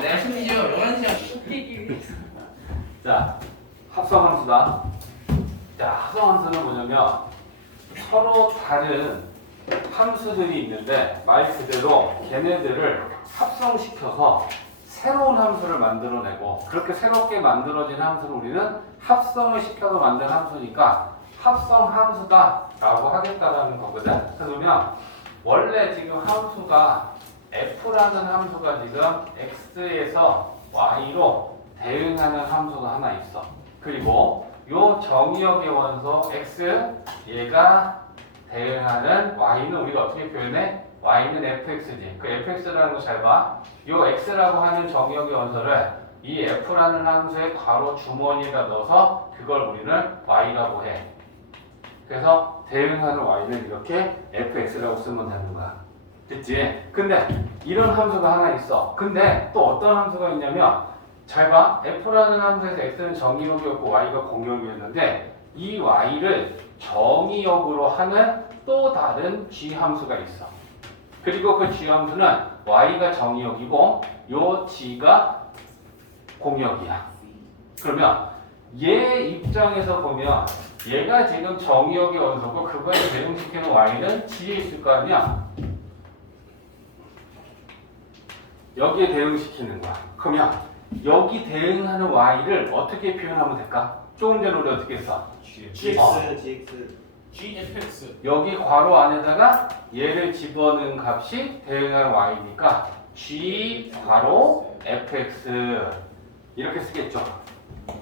내가 심지어 11시간 자, 합성함수다. 자, 합성함수는 뭐냐면 서로 다른 함수들이 있는데 말 그대로 걔네들을 합성시켜서 새로운 함수를 만들어내고 그렇게 새롭게 만들어진 함수를 우리는 합성을 시켜서 만든 함수니까 합성함수다라고 하겠다라는 거거든. 그러면 원래 지금 함수가 f라는 함수가 지금 x에서 y로 대응하는 함수가 하나 있어. 그리고 요 정의역의 원소 x 얘가 대응하는 y는 우리가 어떻게 표현해? y는 fx지. 그 fx라는 거 잘 봐. 요 x라고 하는 정의역의 원소를 이 f라는 함수의 괄호 주머니에다 넣어서 그걸 우리는 y라고 해. 그래서 대응하는 y는 이렇게 fx라고 쓰면 되는 거야. 됐지? 근데 이런 함수가 하나 있어. 근데 또 어떤 함수가 있냐면 잘 봐. f라는 함수에서 x는 정의역이었고 y가 공역이었는데 이 y를 정의역으로 하는 또 다른 g 함수가 있어. 그리고 그 g 함수는 y가 정의역이고 요 g가 공역이야. 그러면 얘 입장에서 보면 얘가 지금 정의역의 원소고 그거에 대응시키는 y는 g에 있을 거 아니야. 여기에 대응시키는 거야. 그러면 여기 대응하는 y를 어떻게 표현하면 될까? 조금 전에 우리 어떻게 했어? GFX 여기 괄호 안에다가 얘를 집어넣은 값이 대응하는 y니까 g 괄호 fx 이렇게 쓰겠죠.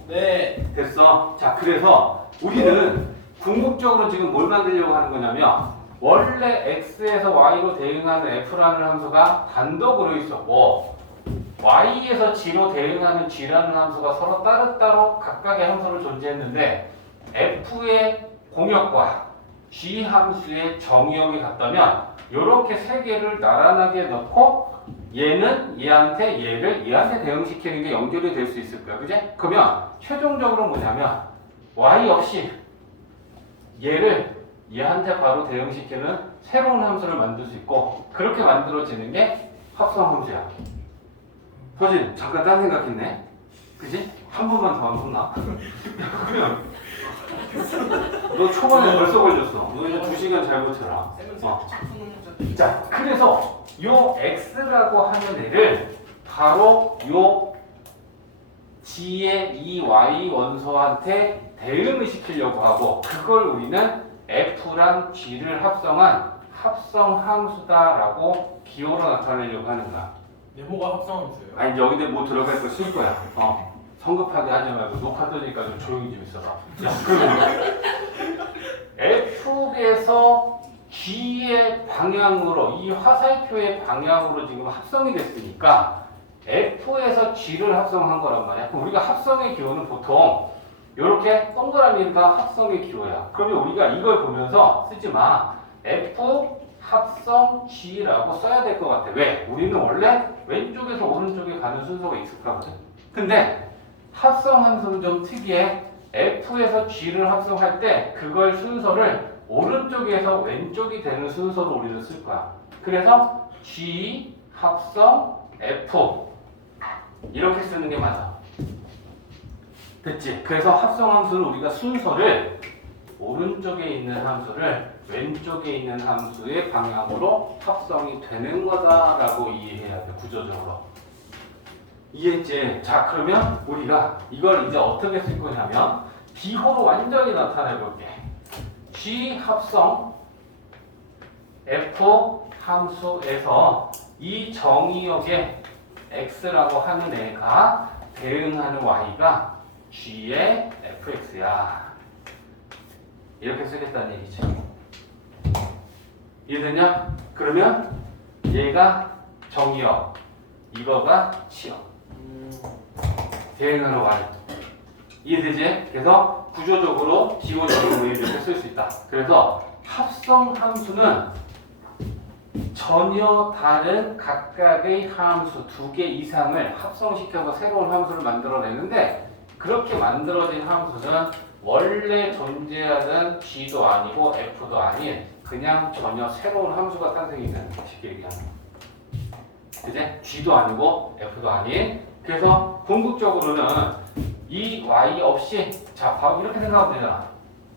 네 됐어. 자, 그래서 우리는 궁극적으로 지금 뭘 만들려고 하는 거냐면 원래 x에서 y로 대응하는 f라는 함수가 단독으로 있었고 y에서 g로 대응하는 g라는 함수가 서로 따로따로 각각의 함수로 존재했는데 f의 공역과 g 함수의 정의역이 같다면 이렇게 세 개를 나란하게 넣고 얘는 얘한테 대응시키는 게 연결이 될 수 있을 거야. 그지? 그러면 최종적으로 뭐냐면 y 없이 얘한테 바로 대응시키는 새로운 함수를 만들 수 있고 그렇게 만들어지는 게 합성함수야. 서진 잠깐 딴 생각했네. 그지? 한 번만 더 하면 혼나. 그러면 너 초반에 벌써 걸렸어. 너 이제 2시간 잘 버텨라. 자, 그래서 요 x라고 하는 애를 바로 요 g의 이 y 원소한테 대응을 시키려고 하고 그걸 우리는 f랑 g를 합성한 합성함수다라고 기호로 나타내려고 하는 거야. 네모가 합성함수예요. 아니 여기다 뭐 들어갈 거 쓸 거야. 성급하게 하지 말고 녹화 뜨니까 좀 조용히 좀 있어라. 야, 그러면 F에서 G의 방향으로 이 화살표의 방향으로 지금 합성이 됐으니까 F에서 G를 합성한 거란 말이야. 그럼 우리가 합성의 기호는 보통 이렇게 동그라미가 합성의 기호야. 그러면 우리가 이걸 보면서 쓰지 마. F 합성 G라고 써야 될 것 같아. 왜? 우리는 원래 왼쪽에서 오른쪽에 가는 순서가 익숙하거든. 근데 합성함수는 좀 특이해. F에서 G를 합성할 때 그걸 순서를 오른쪽에서 왼쪽이 되는 순서로 우리는 쓸 거야. 그래서 G 합성 F 이렇게 쓰는 게 맞아. 됐지? 그래서 합성함수는 우리가 순서를 오른쪽에 있는 함수를 왼쪽에 있는 함수의 방향으로 합성이 되는 거다라고 이해해야 돼. 구조적으로. 이해했지? 자, 그러면 우리가 이걸 이제 어떻게 쓸 거냐면 기호로 완전히 나타내 볼게. G 합성 F 함수에서 이 정의역의 X라고 하는 애가 대응하는 Y가 G의 fx야. 이렇게 쓰겠다는 얘기지. 이해됐냐? 그러면 얘가 정의역, 이거가 치역. 대응하는 Y. 이해되지? 그래서 구조적으로 기호적으로 이렇게 쓸 수 있다. 그래서 합성함수는 전혀 다른 각각의 함수 2개 이상을 합성시켜서 새로운 함수를 만들어내는데 그렇게 만들어진 함수는 원래 존재하는 G도 아니고 F도 아닌 그냥 전혀 새로운 함수가 탄생이 되는 거야. 쉽게 얘기하면. 그제? G도 아니고 F도 아닌. 그래서 궁극적으로는 이 Y 없이 자 바로 이렇게 생각하면 되잖아.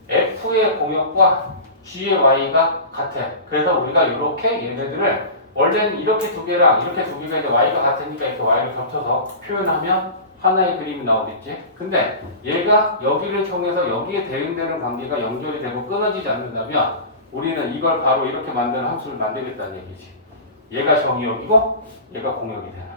F의 공역과 G의 Y가 같아. 그래서 우리가 이렇게 얘네들을 원래는 이렇게 두 개랑 이렇게 두 개가 이제 Y가 같으니까 이렇게 Y를 겹쳐서 표현하면 하나의 그림이 나오겠지. 근데 얘가 여기를 통해서 여기에 대응되는 관계가 연결이 되고 끊어지지 않는다면 우리는 이걸 바로 이렇게 만드는 함수를 만들겠다는 얘기지. 얘가 정의역이고 얘가 공역이 되는.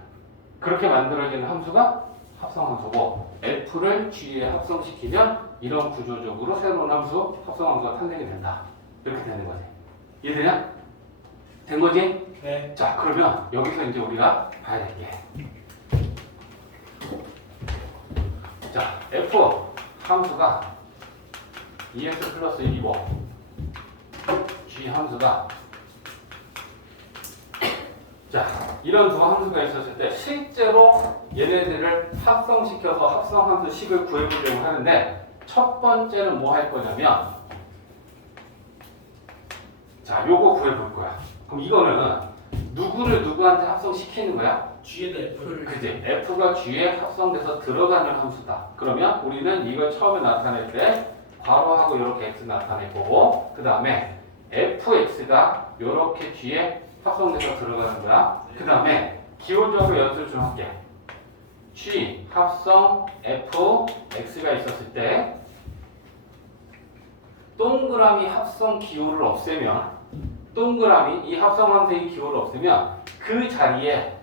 그렇게 만들어지는 함수가 합성함수고 F를 G에 합성시키면 이런 구조적으로 새로운 함수, 합성함수가 탄생이 된다. 이렇게 되는 거지. 이해되냐? 된 거지? 네. 자, 그러면 여기서 이제 우리가 봐야 될 게. 자, F 함수가 EX 플러스 1이고 G 함수가 자, 이런 두 함수가 있었을 때 실제로 얘네들을 합성시켜서 합성함수 식을 구해보려고 하는데 첫 번째는 뭐 할 거냐면 자, 요거 구해볼 거야. 그럼 이거는 누구를 누구한테 합성시키는 거야? G에다 F를. 그지? F가 G에 합성돼서 들어가는 함수다. 그러면 우리는 이걸 처음에 나타낼 때 괄호하고 이렇게 X 나타낼 거고 그 다음에 fx가 이렇게 G에 합성돼서 들어가는 거야. 그 다음에 기호적으로 연습을 좀 할게. G 합성 f x가 있었을 때 동그라미 합성 기호를 없애면 동그라미 이 합성함수의 기호를 없애면 그 자리에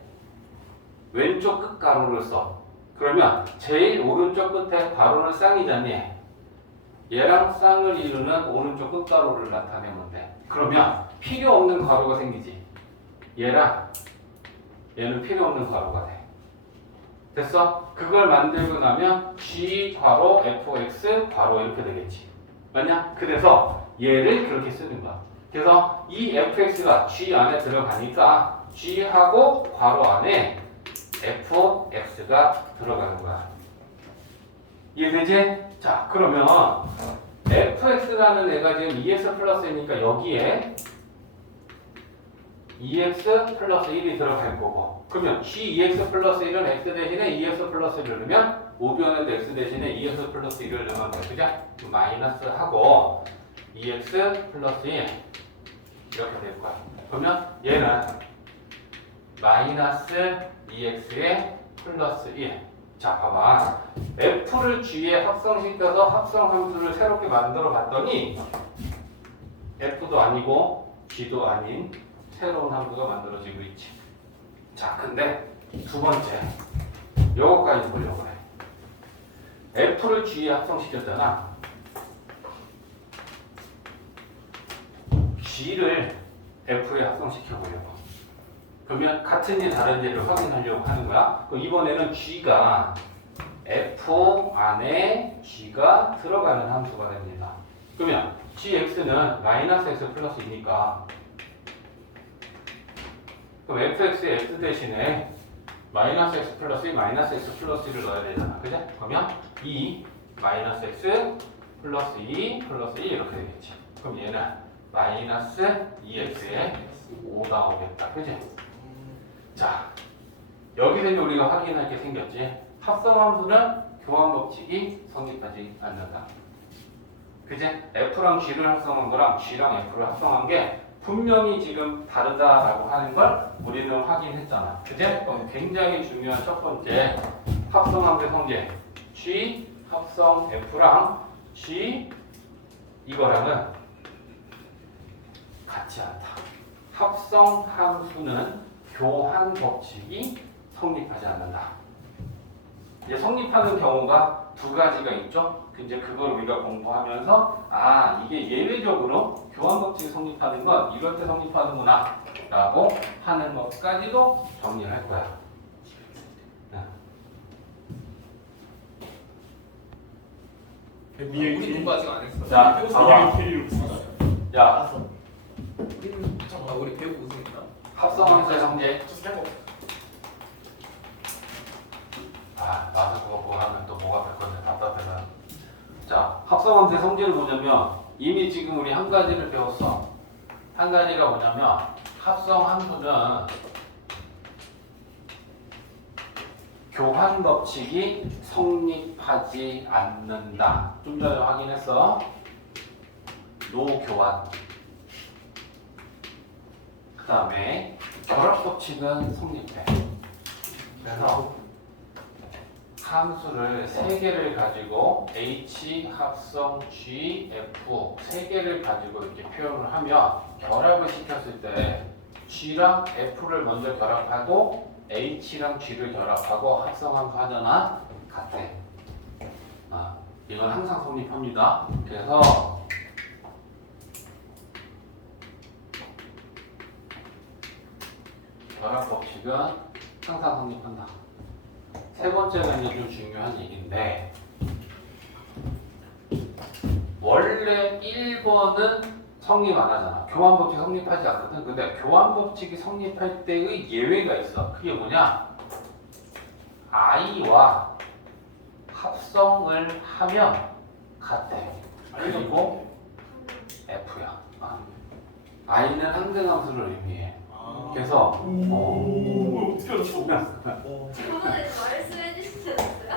왼쪽 끝 가로를 써. 그러면 제일 오른쪽 끝에 가로는 쌍이잖니. 얘랑 쌍을 이루는 오른쪽 끝 가로를 나타내면 돼. 그러면 필요 없는 가로가 생기지. 얘랑 얘는 필요 없는 가로가 돼. 됐어? 그걸 만들고 나면 G 괄호 fx 괄호 이렇게 되겠지. 맞냐? 그래서 얘를 그렇게 쓰는 거야. 그래서 이 fx가 G 안에 들어가니까 G하고 괄호 안에 fx가 들어가는 거야. 이해되지? 자, 그러면 fx라는 애가 지금 2x 플러스이니까 여기에 2x 플러스 1이 들어갈 거고 그러면 g2x 플러스 1은 x 대신에 2x 플러스 1을 넣으면 오변에도 x 대신에 2x 플러스 1을 넣으면 돼. 그죠? 마이너스 하고 2x 플러스 1 이렇게 될 거야. 그러면 얘는 마이너스 2x에 플러스 1. 자, 봐봐. f를 g에 합성시켜서 합성함수를 새롭게 만들어 봤더니 f도 아니고 g도 아닌 새로운 함수가 만들어지고 있지. 자, 근데 두 번째 요거까지 보려고 해. f를 g에 합성시켰잖아. g를 f에 합성시켜 보려고. 그러면 같은지 다른지를 확인하려고 하는 거야. 그럼 이번에는 g가 f 안에 g가 들어가는 함수가 됩니다. 그러면 gx는 마이너스 x 플러스 2니까 그럼 fx에 x 대신에 마이너스 x 플러스 2 마이너스 x 플러스 1을 넣어야 되잖아. 그죠? 그러면 2 마이너스 x 플러스 2 플러스 1 이렇게 되겠지. 그럼 얘는 마이너스 2x에 5 나오겠다. 그지? 자, 여기서 이제 우리가 확인할 게 생겼지. 합성함수는 교환 법칙이 성립하지 않는다. 그제? F랑 G를 합성한 거랑 G랑 F를 합성한 게 분명히 지금 다르다라고 하는 걸 우리는 확인했잖아. 그제? 굉장히 중요한 첫 번째 합성함수의 성질. G 합성 F랑 G 이거랑은 같지 않다. 합성함수는 교환 법칙이 성립하지 않는다. 이제 성립하는 경우가 두 가지가 있죠. 이제 그걸 우리가 공부하면서 아, 이게 예외적으로 교환 법칙이 성립하는 건 이럴 때 성립하는구나 라고 하는 것까지도 정리를 할 거야. 우리 공부 아직 안 했어. 자, 봐봐. 야, 우리는 잠깐 우리 배우고 우승했다. 합성함수의 성질. 저스캔 거. 아, 나도 그거 보고 하면 또 뭐가 될 건데 답답해서. 자, 합성함수의 성질을 보자면 이미 지금 우리 한 가지를 배웠어. 한 가지가 뭐냐면 합성함수는 교환 법칙이 성립하지 않는다. 좀 전에 확인했어. 노교환. 그 다음에 결합 법칙은 성립해. 그래서 함수를 3개를 가지고 H 합성 G, F 3개를 가지고 이렇게 표현을 하면 결합을 시켰을 때 G랑 F를 먼저 결합하고 H랑 G를 결합하고 합성함수 하잖아. 같아. 이건 항상 성립합니다. 그래서 결합 법칙은 항상 성립한다. 세 번째가 이제 좀 중요한 얘기인데, 원래 1번은 성립 안 하잖아. 교환 법칙 성립하지 않거든. 근데 교환 법칙이 성립할 때의 예외가 있어. 그게 뭐냐? I와 합성을 하면 같아. 그리고 F야. I는 항등함수를 의미해. 그래서 어떻게 알았어? 저번에 말씀해 주셨어요?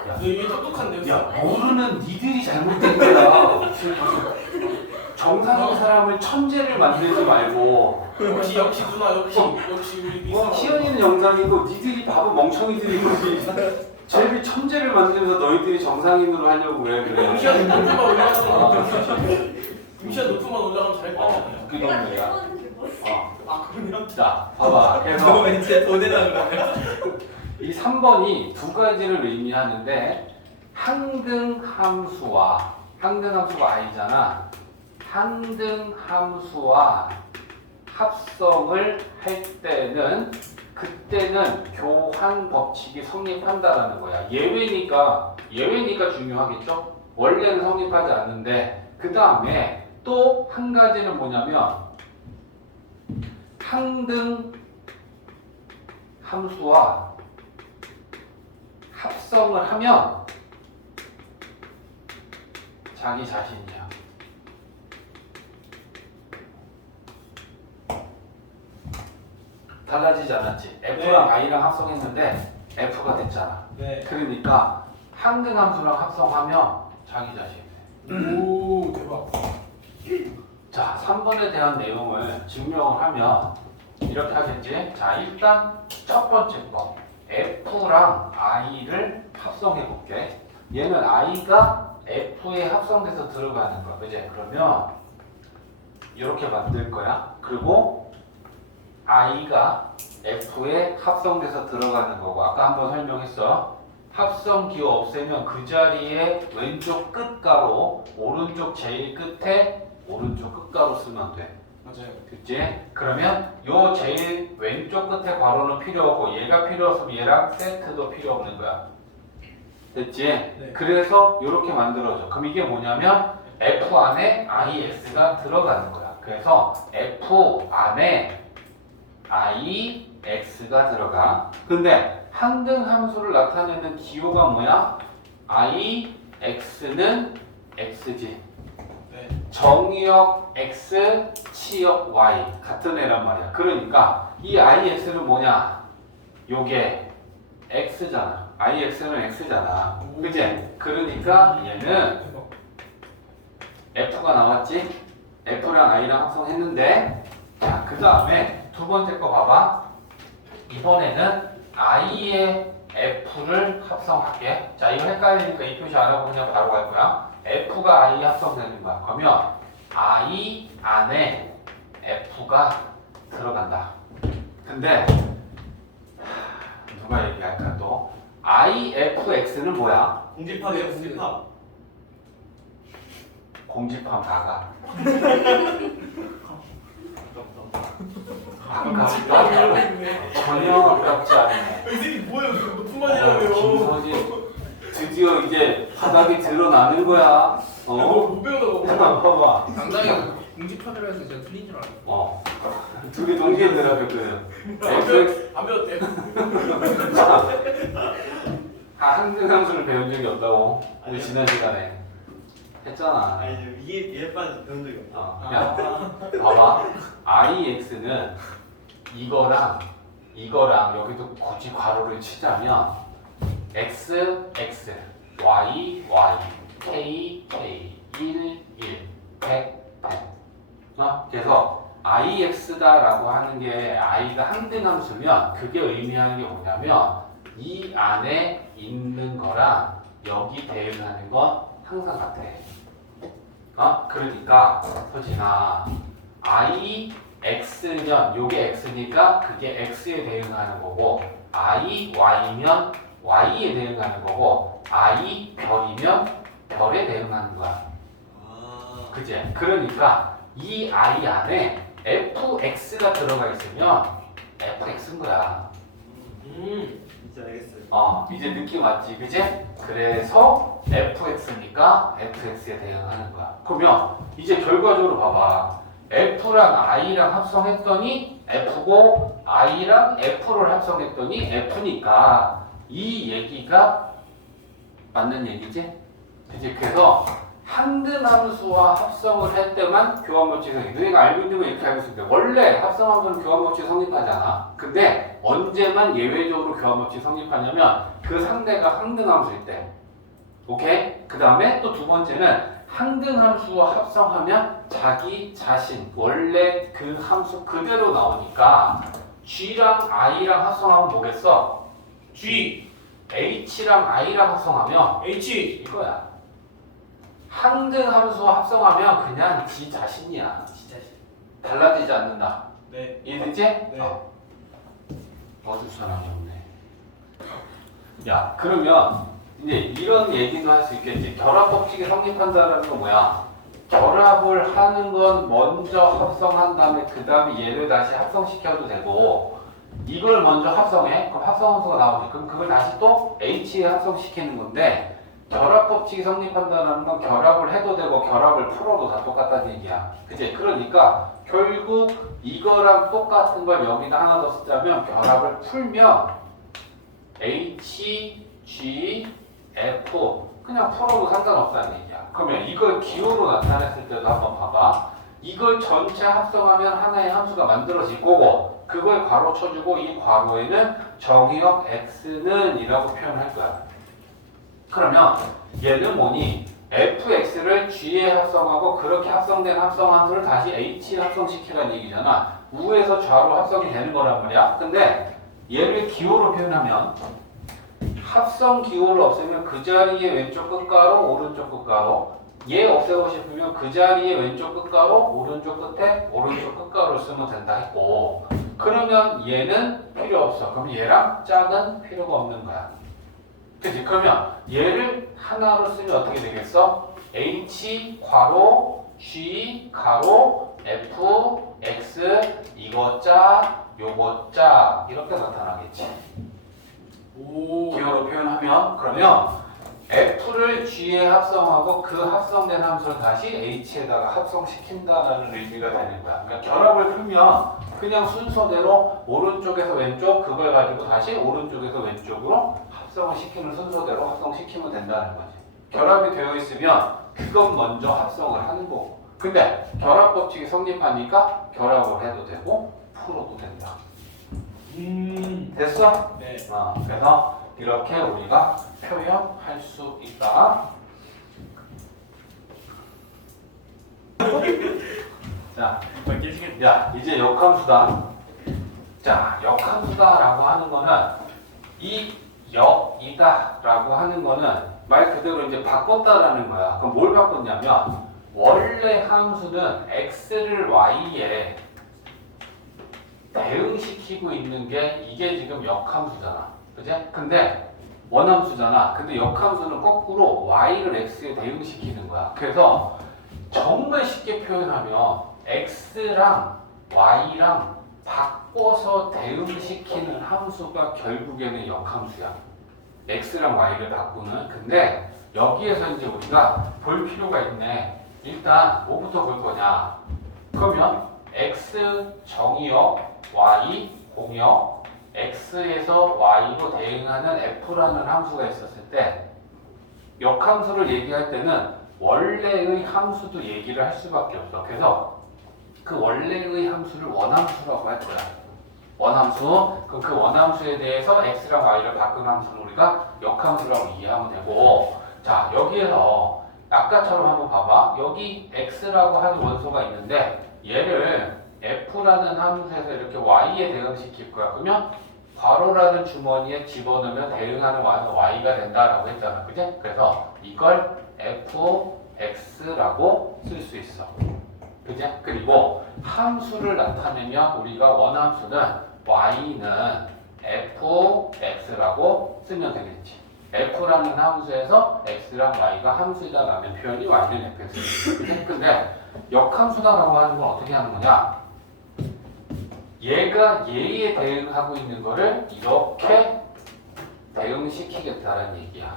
야, 이게 똑똑한데요? 야, 모르는 니들이 잘못된 거야. 정상인 사람을 천재를 만들지 말고. 역시 누나 역시 우리 미스. 희연이는 영상이고 니들이 바보 멍청이들인 거지. 쟤를 천재를 만들면서 너희들이 정상인으로 하려고 왜 그래. 임시한 노트만 올라가면 임시한 노트만 올라가면 잘할 거 아니야. 그 내가 놈이야. 대본인데 뭐지? 그러면 자, 봐봐. 그래서 왠지 보내라는 거야. 이 3번이 두 가지를 의미하는데, 항등함수가 I잖아. 항등함수와 합성을 할 때는 그때는 교환 법칙이 성립한다라는 거야. 예외니까 중요하겠죠? 원래는 성립하지 않는데, 그 다음에 또 한 가지는 뭐냐면 항등 함수와 합성을 하면 자기 자신이야. 달라지지 않았지. F랑 I랑 합성했는데 F가 됐잖아. 네. 그러니까 항등함수랑 합성하면 자기 자신. 오 대박. 자, 3번에 대한 내용을 증명을 하면 이렇게 하겠지. 자, 일단 첫 번째 거 F랑 I를 합성해 볼게. 얘는 I가 F에 합성돼서 들어가는 거야. 그지? 그러면 이렇게 만들 거야. 그리고 I가 F에 합성돼서 들어가는 거고, 아까 한번 설명했어. 합성 기호 없애면 그 자리에 왼쪽 끝가로, 오른쪽 제일 끝에 오른쪽 끝가로 쓰면 돼. 맞아요. 됐지? 그러면 요 제일 왼쪽 끝에 괄호는 필요 없고 얘가 필요 없으면 얘랑 세트도 필요 없는 거야. 됐지? 네. 그래서 이렇게 만들어져. 그럼 이게 뭐냐면 F 안에 IX가 들어가는 거야. 그래서 F 안에 IX가 들어가. 근데 항등함수를 나타내는 기호가 뭐야? IX는 X지. 네. 정의역 X, 치역 Y 같은 애란 말이야. 그러니까 이 IX는 뭐냐? 요게 X잖아. IX는 X잖아. 그치? 그러니까 얘는 대박. F가 나왔지? F랑 I랑 합성했는데, 자, 그 다음에 두 번째 거 봐봐. 이번에는 I의 F를 합성할게. 자, 이거 헷갈리니까 이 표시 안 하고 그냥 바로 갈 거야. F가 I 합성되는 거야. 그러면 I 안에 F가 들어간다. 근데 누가 얘기할까 또? IFX는 뭐야? 공집합이에요 공집합. 공집합 나가. 아, 아깝다. 이러고 있네. 전혀 아깝지 않네. 이 새끼 뭐예요? 높은 말이라며요. 김서진 드디어 이제 바닥이 드러나는 거야. 못 배우다가 잠깐 봐봐. 당당히 공집하기로 해서 제가 틀린 줄 알았어요. 둘이 동시에 들어갔거든. XX 안 배웠대. 항등함수를 배운 적이 없다고. 우리 지난 시간에 했잖아. 아니 이게 얘반에서 배운 적이 없나? 야, 봐봐. IX는 이거랑 여기도 굳이 괄호를 치자면 x, x, y, y, k, k, 1, 1, 100, 100. 그래서 ix다라고 하는 게 i가 항등함수면 그게 의미하는 게 뭐냐면 이 안에 있는 거랑 여기 대응하는 건 항상 같아. 그러니까 서진아 i x면 요게 x니까 그게 x에 대응하는 거고 i y면 y에 대응하는 거고 i 별이면 별에 대응하는 거야. 그치? 그러니까 이 i 안에 fx가 들어가 있으면 fx인 거야. 진짜 알겠어요. 이제 느낌 왔지, 그치? 그래서 fx니까 fx에 대응하는 거야. 그러면 이제 결과적으로 봐봐. f랑 i랑 합성했더니 f고 i랑 f를 합성했더니 f니까 이 얘기가 맞는 얘기지? 그치? 그래서 항등함수와 합성을 할 때만 교환법칙이 성립. 너희가 알고 있는 건 이렇게 알고 있을 때 원래 합성함수는 교환법칙이 성립하잖아. 근데 언제만 예외적으로 교환법칙이 성립하냐면 그 상대가 항등함수일 때. 오케이? 그 다음에 또 두 번째는 항등함수와 합성하면 자기 자신 원래 그 함수 그대로 나오니까 G랑 I랑 합성하면 뭐겠어? G, H랑 I랑 합성하면 H. 이거야. 항등함수와 합성하면 그냥 지 자신이야. 진짜. 달라지지 않는다. 네. 이해되지? 네. 어디 사람이 없네. 야, 그러면 이제 이런 얘기도 할 수 있겠지. 결합법칙이 성립한다는 건 뭐야? 결합을 하는 건 먼저 합성한 다음에 그 다음에 얘를 다시 합성시켜도 되고 이걸 먼저 합성해. 그럼 합성함수가 나오지. 그럼 그걸 다시 또 H에 합성시키는 건데 결합법칙이 성립한다는 건 결합을 해도 되고 결합을 풀어도 다 똑같다는 얘기야. 그치? 그러니까 결국 이거랑 똑같은 걸 여기다 하나 더 쓰자면 결합을 풀면 H, G, F 그냥 풀어도 상관없다는 얘기야. 그러면 이걸 기호로 나타냈을 때도 한번 봐봐. 이걸 전체 합성하면 하나의 함수가 만들어질 거고 그걸 괄호 쳐주고 이 괄호에는 정의역 x는 이라고 표현할 거야. 그러면 얘는 뭐니? fx를 g에 합성하고 그렇게 합성된 합성함수를 다시 h에 합성시키라는 얘기잖아. 우에서 좌로 합성이 되는 거란 말이야. 근데 얘를 기호로 표현하면 합성 기호를 없애면 그 자리에 왼쪽 끝가로 오른쪽 끝가로 얘 없애고 싶으면 그 자리에 왼쪽 끝가로 오른쪽 끝에 오른쪽 끝가로 쓰면 된다 했고 그러면 얘는 필요 없어. 그럼 얘랑 짝은 필요가 없는 거야. 그치? 그러면 얘를 하나로 쓰면 어떻게 되겠어? H 괄호 G 가로 F X 이거 짝 요거 짝 이렇게 나타나겠지. 오. 기호로 표현하면 그러면 F를 G에 합성하고 그 합성된 함수를 다시 H에다가 합성시킨다라는 의미가 되는 거야. 그러니까 결합을 풀면 그냥 순서대로 오른쪽에서 왼쪽 그걸 가지고 다시 오른쪽에서 왼쪽으로 합성을 시키는 순서대로 합성시키면 된다는 거지. 결합이 되어 있으면 그건 먼저 합성을 하는 거고. 근데 결합법칙이 성립하니까 결합을 해도 되고 풀어도 된다. 됐어? 네. 그래서 이렇게 우리가 표현할 수 있다. 자, 야 이제 역함수다. 자, 역함수다라고 하는 거는 이 역이다라고 하는 거는 말 그대로 이제 바꿨다라는 거야. 그럼 뭘 바꿨냐면 원래 함수는 x를 y에 대응시키고 있는 게 이게 지금 역함수잖아. 그치? 근데 원함수잖아. 근데 역함수는 거꾸로 y를 x에 대응시키는 거야. 그래서 정말 쉽게 표현하면 x랑 y랑 바꿔서 대응시키는 함수가 결국에는 역함수야. x랑 y를 바꾸는. 근데 여기에서 이제 우리가 볼 필요가 있네. 일단 뭐부터 볼 거냐? 그러면 x 정의역 y 공역 x에서 y로 대응하는 f라는 함수가 있었을 때 역함수를 얘기할 때는 원래의 함수도 얘기를 할 수밖에 없어. 그래서 그 원래의 함수를 원함수라고 할 거야. 원함수. 그럼 그 원함수에 대해서 x랑 y를 바꾼 함수는 우리가 역함수라고 이해하면 되고, 자 여기에서 아까처럼 한번 봐봐. 여기 x라고 하는 원소가 있는데 얘를 f라는 함수에서 이렇게 y에 대응시킬 거야. 그러면 괄호라는 주머니에 집어넣으면 대응하는 y가 된다라고 했잖아. 그지? 그래서 이걸 fx라고 쓸 수 있어. 그지? 그리고 함수를 나타내면 우리가 원함수는 y는 fx라고 쓰면 되겠지. f라는 함수에서 x랑 y가 함수이다라는 표현이 y는 fx. 그지? 근데 역함수다라고 하는 건 어떻게 하는 거냐? 얘가 얘에 대응하고 있는 거를 이렇게 대응시키겠다는 얘기야.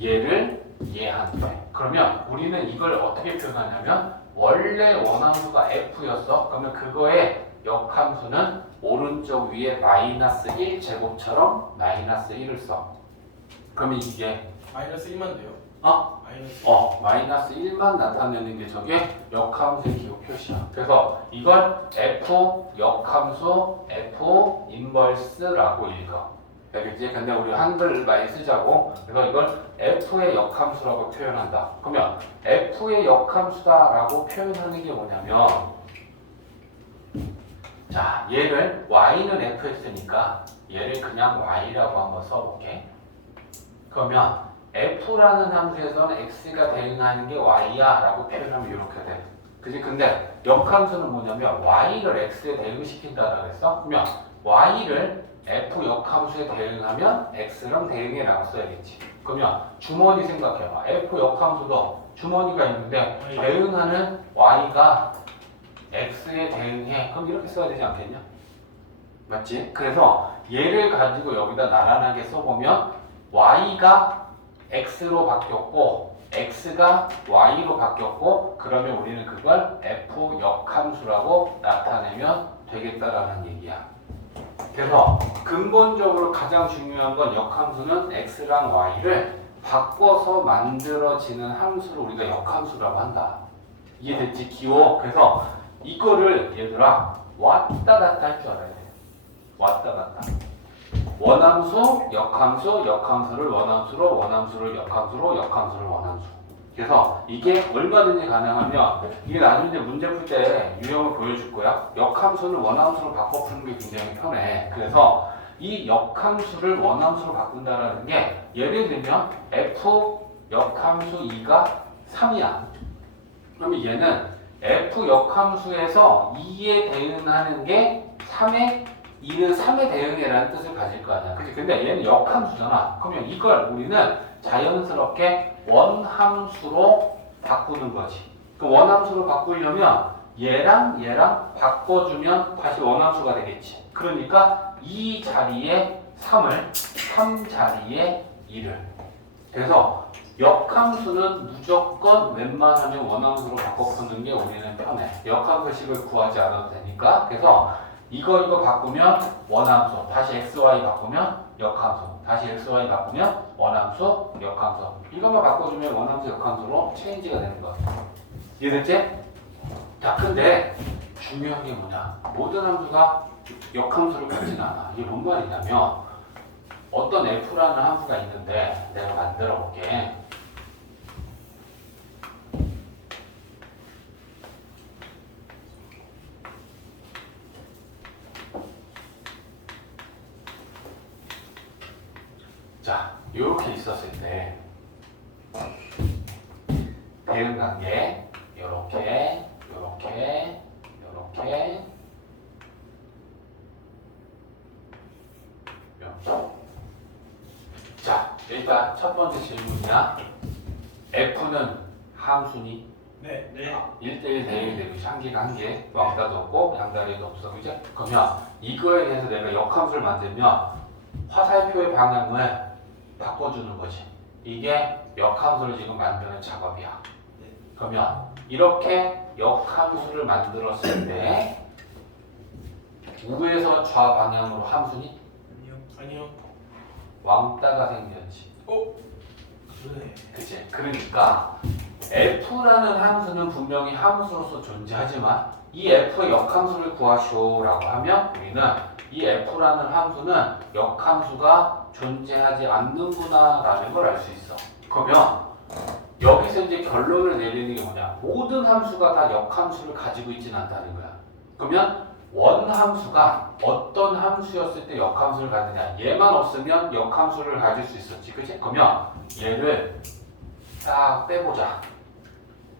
얘를 얘한테. 그러면 우리는 이걸 어떻게 표현하냐면 원래 원함수가 f였어. 그러면 그거의 역함수는 오른쪽 위에 마이너스 1 제곱처럼 마이너스 1을 써. 그러면 이게 마이너스 1만 돼요? 마이너스 마이너스 1만 나타내는 게 저게 역함수의 기호 표시야. 그래서 이걸 f 역함수 f 인버스라고 읽어. 알겠지? 근데 우리 한글을 많이 쓰자고. 그래서 이걸 f의 역함수라고 표현한다. 그러면 f의 역함수다라고 표현하는 게 뭐냐면, 자 얘를 y는 fx니까 얘를 그냥 y라고 한번 써볼게. 그러면 f라는 함수에서는 x가 대응하는 게 y야 라고 표현하면 이렇게 돼. 그지? 근데 역함수는 뭐냐면 y를 x에 대응시킨다라고 했어. 그러면 y를 f 역함수에 대응하면 x랑 대응해 라고 써야겠지. 그러면 주머니 생각해봐. f 역함수도 주머니가 있는데 대응하는 y가 x에 대응해. 그럼 이렇게 써야 되지 않겠냐? 맞지? 그래서 얘를 가지고 여기다 나란하게 써보면 y가 x로 바뀌었고 x가 y로 바뀌었고, 그러면 우리는 그걸 f 역함수라고 나타내면 되겠다라는 얘기야. 그래서 근본적으로 가장 중요한 건 역함수는 x랑 y를 바꿔서 만들어지는 함수를 우리가 역함수라고 한다. 이해됐지? 기호. 그래서 이거를 얘들아 왔다 갔다 할 줄 알아야 돼. 왔다 갔다. 원함수, 역함수, 역함수를 원함수로, 원함수를 역함수로, 역함수를 원함수. 그래서 이게 얼마든지 가능하면 이게 나중에 이제 문제 풀 때 유형을 보여줄 거야. 역함수는 원함수로 바꿔 푸는 게 굉장히 편해. 그래서 이 역함수를 원함수로 바꾼다라는 게 예를 들면 f 역함수 2가 3이야. 그러면 얘는 f 역함수에서 2에 대응하는 게 3에 2는 3에 대응해라는 뜻을 가질 거 아니야. 그치? 근데 얘는 역함수잖아. 그러면 이걸 우리는 자연스럽게 원함수로 바꾸는 거지. 그 원함수로 바꾸려면 얘랑 얘랑 바꿔주면 다시 원함수가 되겠지. 그러니까 이 자리에 3을, 3 자리에 2를. 그래서 역함수는 무조건 웬만하면 원함수로 바꿔 푸는 게 우리는 편해. 역함수식을 구하지 않아도 되니까. 그래서 이거 바꾸면 원함수, 다시 xy 바꾸면 역함수, 다시 xy 바꾸면 원함수, 역함수. 이것만 바꿔주면 원함수, 역함수로 체인지가 되는 거야. 이해됐지? 자, 근데 중요한 게 뭐냐? 모든 함수가 역함수를 갖지는 않아. 이게 뭔 말이냐면 어떤 f라는 함수가 있는데 내가 만들어 볼게. 자, 이렇게 있었을 때 대응 관계 요렇게 요렇게 요렇게 이렇게. 자, 일단 첫 번째 질문이야. f는 함수니? 네. 1대1 대응되고 한개가 한 개, 왕따도 없고 양다리도 없어. 그죠? 그러면 이거에 대해서 내가 역함수를 만들면 화살표의 방향을 바꿔주는 거지. 이게 역함수를 지금 만드는 작업이야. 그러면 이렇게 역함수를 만들었을 때 우에서 좌방향으로 함수니? 아니요. 왕따가 생겼지. 그러네. 그치? 그러니까 f라는 함수는 분명히 함수로서 존재하지만 이 f의 역함수를 구하시오라고 하면 우리는 이 f라는 함수는 역함수가 존재하지 않는구나라는 걸 알 수 있어. 그러면 여기서 이제 결론을 내리는 게 뭐냐? 모든 함수가 다 역함수를 가지고 있지는 않다는 거야. 그러면 원함수가 어떤 함수였을 때 역함수를 갖느냐? 얘만 없으면 역함수를 가질 수 있었지, 그치? 그러면 얘를 딱 빼보자.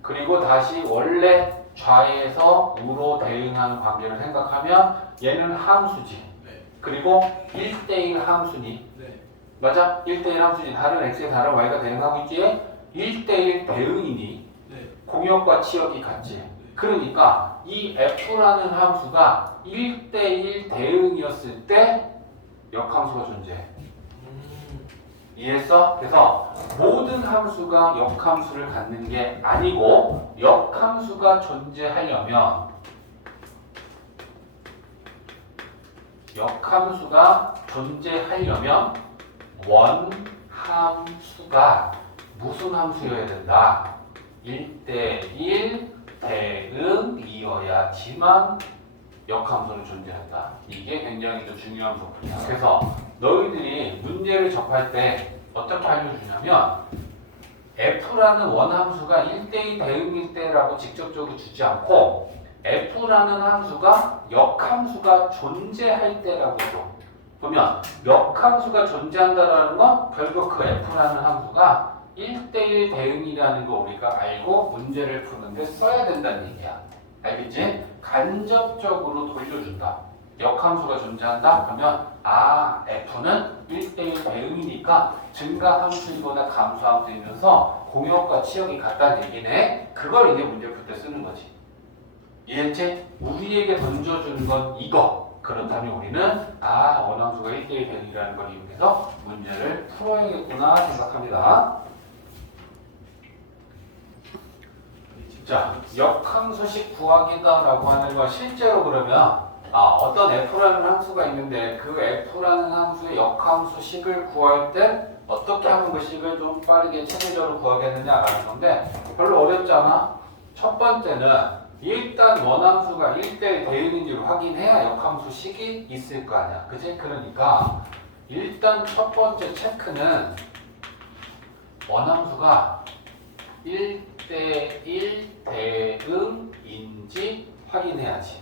그리고 다시 원래 좌에서 우로 대응하는 관계를 생각하면 얘는 함수지. 네. 그리고 1대1 함수니. 네. 맞아? 1대1 함수지. 다른 x에 다른 y가 대응하고 있지? 1대1 대응이니. 네. 공역과 치역이 같지. 그러니까 이 f라는 함수가 1대1 대응이었을 때 역함수가 존재해. 이해했어? 그래서 모든 함수가 역함수를 갖는 게 아니고 역함수가 존재하려면 원함수가 무슨 함수여야 된다? 1대1 대응이어야지만 역함수는 존재한다. 이게 굉장히 또 중요한 부분이야. 그래서 너희들이 문제를 접할 때 어떻게 알려주냐면 f라는 원함수가 1대2 대응일 때라고 직접적으로 주지 않고 f라는 함수가 역함수가 존재할 때라고 줘. 그러면 역함수가 존재한다는 건 결국 그 f라는 함수가 1대1 대응이라는 거 우리가 알고 문제를 푸는데 써야 된다는 얘기야. 알겠지? 간접적으로 돌려준다. 역함수가 존재한다? 그러면 f는 1대1 대응이니까 증가함수이거나 감소함수이면서 공역과 치역이 같다는 얘기네. 그걸 이제 문제 풀 때 쓰는 거지. 이해했지? 우리에게 던져주는 건 이거. 그렇다면 우리는 원함수가 1대1 대응이라는 걸 이용해서 문제를 풀어야겠구나 생각합니다. 자, 역함수식 구하기다라고 하는 건 실제로 그러면 어떤 f라는 함수가 있는데 그 f라는 함수의 역함수식을 구할 때 어떻게 하는 그 식을 좀 빠르게 체계적으로 구하겠느냐라는 건데 별로 어렵지 않아? 첫 번째는 일단 원함수가 1대1 대응인지를 확인해야 역함수식이 있을 거 아니야. 그치? 그러니까 일단 첫 번째 체크는 원함수가 1대1 대응인지 확인해야지.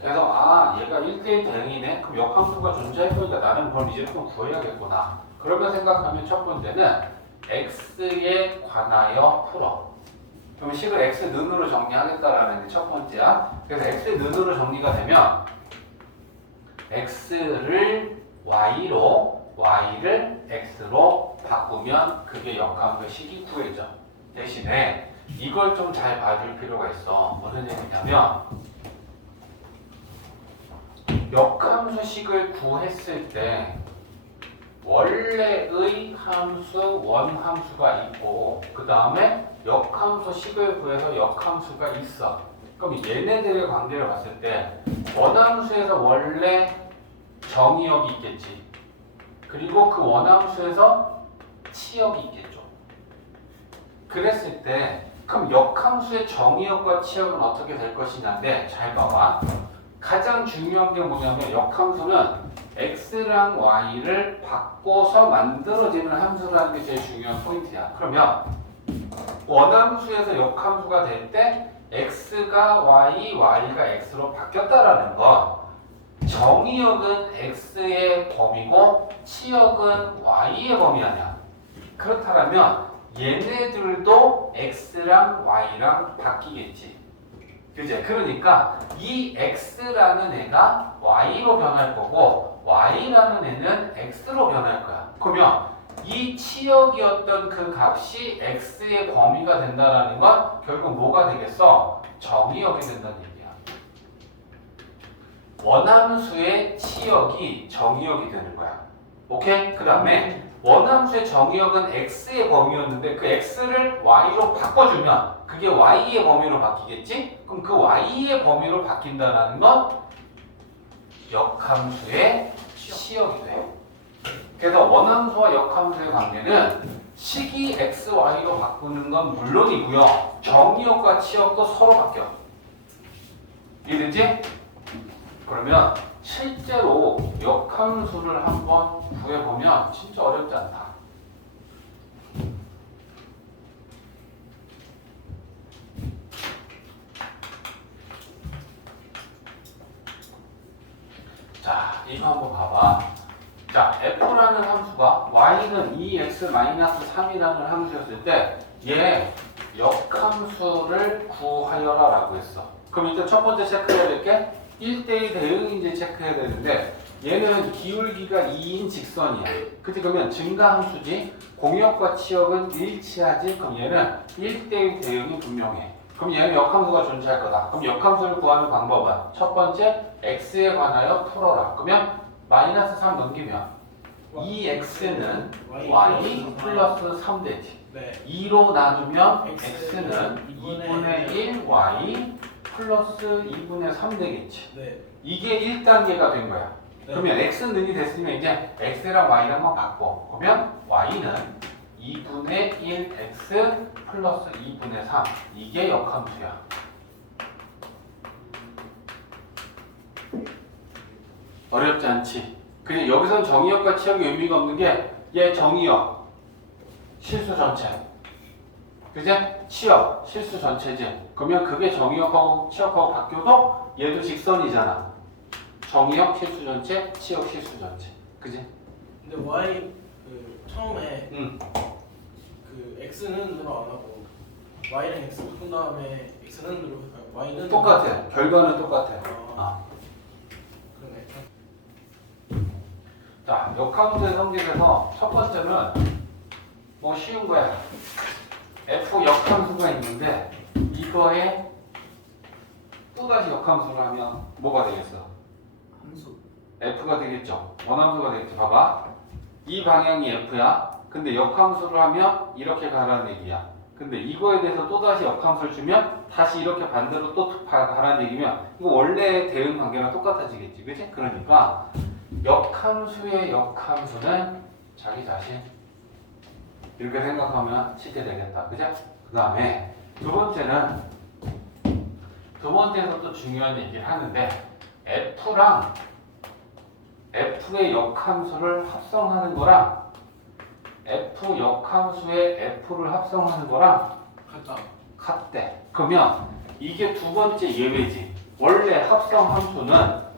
그래서 얘가 1대1 대응이네? 그럼 역함수가 존재할 거니까 나는 그럼 이제 좀 구해야겠구나. 그러면 생각하면 첫 번째는 x에 관하여 풀어. 그럼 식을 x는으로 정리하겠다라는 게 첫 번째야. 그래서 x는으로 정리가 되면 x를 y로 y를 x로 바꾸면 그게 역함수의 식이 구해져. 대신에 이걸 좀 잘 봐줄 필요가 있어. 무슨 얘기냐면 역함수식을 구했을 때 원래의 함수 원함수가 있고 그 다음에 역함수식을 구해서 역함수가 있어. 그럼 얘네들의 관계를 봤을 때 원함수에서 원래 정의역이 있겠지. 그리고 그 원함수에서 치역이 있겠죠. 그랬을 때 그럼 역함수의 정의역과 치역은 어떻게 될 것이냐인데 잘 봐봐. 가장 중요한 게 뭐냐면 역함수는 x랑 y를 바꿔서 만들어지는 함수라는 게 제일 중요한 포인트야. 그러면 원함수에서 역함수가 될 때 x가 y, y가 x로 바뀌었다라는 건 정의역은 x의 범위고 치역은 y의 범위 아니야. 그렇다면 얘네들도 x랑 y랑 바뀌겠지. 그치? 그러니까 이 x라는 애가 y로 변할 거고 y라는 애는 x로 변할 거야. 그러면 이 치역이었던 그 값이 x의 범위가 된다는 건 결국 뭐가 되겠어? 정의역이 된다는 얘기야. 원함수의 치역이 정의역이 되는 거야. 오케이? 그 다음에 원함수의 정의역은 x의 범위였는데 그 x를 y로 바꿔주면 그게 y의 범위로 바뀌겠지? 그럼 그 y의 범위로 바뀐다는 건 역함수의 치역이 돼. 그래서 원함수와 역함수의 관계는 식이 x, y로 바꾸는 건 물론이고요. 정의역과 치역도 서로 바뀌어. 이해되지? 그러면 실제로 역함수를 한번 구해보면 진짜 어렵지 않다. 자, 이거 한번 봐봐. 자, f라는 함수가 y는 2x-3이라는 함수였을 때 얘 역함수를 구하여라 라고 했어. 그럼 일단 첫 번째 체크해야 될 게 1대1 대응인지 체크해야 되는데 얘는 기울기가 2인 직선이야. 그치? 그러면 증가함수지 공역과 치역은 일치하지? 그럼 얘는 1대1 대응이 분명해. 그럼 얘는 역함수가 존재할 거다. 그럼 역함수를 구하는 방법은 첫 번째 x에 관하여 풀어라. 그러면 -3 넘기면 2x는 y 플러스 3 되지. 네. 2로 나누면 x는 x는 2분의 1 y 플러스 2분의 3 되겠지. 네. 이게 1단계가 된 거야. 네. 그러면 x는 능이 됐으면 이제 x랑 y랑만 바꿔. 그러면 y는 2분의 1x 플러스 2분의 3. 이게 역함수야. 어렵지 않지? 그냥 여기선 정의역과 치역이 의미가 없는 게 얘 정의역 실수 전체, 그제? 치역 실수 전체지. 그러면 그게 정의역하고 치역하고 바뀌어도 얘도 직선이잖아. 정의역 실수 전체, 치역 실수 전체, 그지? 근데 y 그 처음에 그 x는 으로 안 하고 y랑 x 바꾼 다음에 x는 으로 y는 똑같아. 결과는 똑같아. 아, 그러네. 자, 역함수의 성질에서 첫 번째는 뭐 쉬운 거야. f 역함수가 있는데 이거에 또다시 역함수를 하면 뭐가 되겠어? 함수. f가 되겠죠. 원함수가 되겠죠. 봐봐. 이 방향이 f야. 근데 역함수를 하면 이렇게 가라는 얘기야. 근데 이거에 대해서 또다시 역함수를 주면 다시 이렇게 반대로 또 가라는 얘기면 이거 원래 대응 관계랑 똑같아지겠지. 그치? 그러니까 역함수의 역함수는 자기 자신 이렇게 생각하면 쉽게 되겠다. 그죠? 그 다음에 두 번째는 두 번째에서 또 중요한 얘기를 하는데 f랑 f의 역함수를 합성하는 거랑 f 역함수의 f를 합성하는 거랑 같대. 그러면 이게 두 번째 예외지. 원래 합성 함수는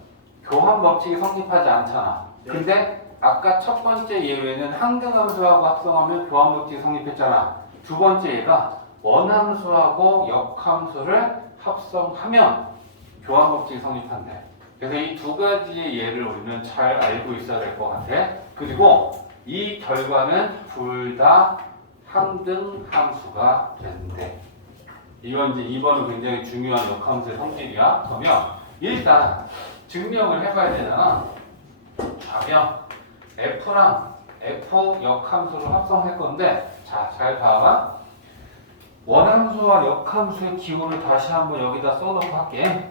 교환 법칙이 성립하지 않잖아. 근데 아까 첫 번째 예외는 항등함수하고 합성하면 교환 법칙이 성립했잖아. 두 번째 얘가 원함수하고 역함수를 합성하면 교환 법칙이 성립한대. 그래서 이 두 가지의 예를 우리는 잘 알고 있어야 될 것 같아. 그리고 이 결과는 둘 다 항등함수가 된대. 이건 이제 2번은 굉장히 중요한 역함수의 성질이야. 그러면 일단 증명을 해봐야 되잖아. 좌변 f랑 f 역함수를 합성할 건데, 자, 잘 봐봐. 원함수와 역함수의 기호를 다시 한번 여기다 써놓고 할게.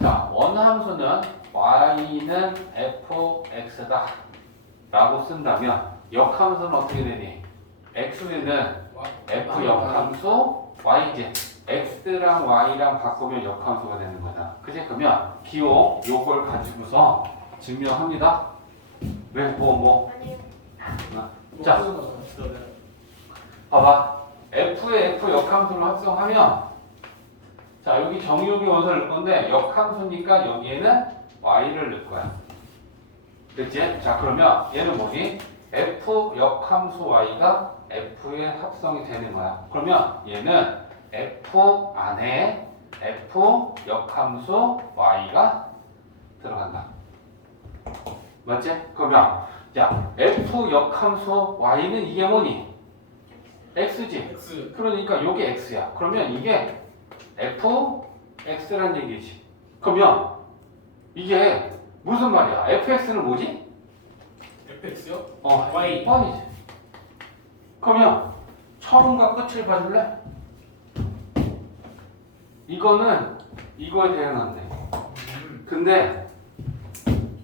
자, 원함수는 y는 fx다 라고 쓴다면 역함수는 어떻게 되니? x는 f 역함수 y지. x랑 y랑 바꾸면 역함수가 되는 거다. 그치? 그러면 기호 요걸 가지고서 증명합니다. 왜? 뭐? 아니요. 자, 봐봐. f의 f 역함수를 합성하면, 자, 여기 정의역의 원소를 넣을 건데 역함수니까 여기에는 y를 넣을 거야. 그치? 자, 그러면 얘는 뭐니? f 역함수 y가 f의 합성이 되는 거야. 그러면 얘는 f 안에 f 역함수 y가 들어간다. 맞지? 그러면 자, f 역함수 y는 이게 뭐니? x지? x 그러니까 요게 x야. 그러면 이게 fx란 얘기지. 그러면 이게 무슨 말이야? fx는 뭐지? fx요? y. y지. 그러면 처음과 끝을 봐줄래? 이거는 이거에 대응한대. 근데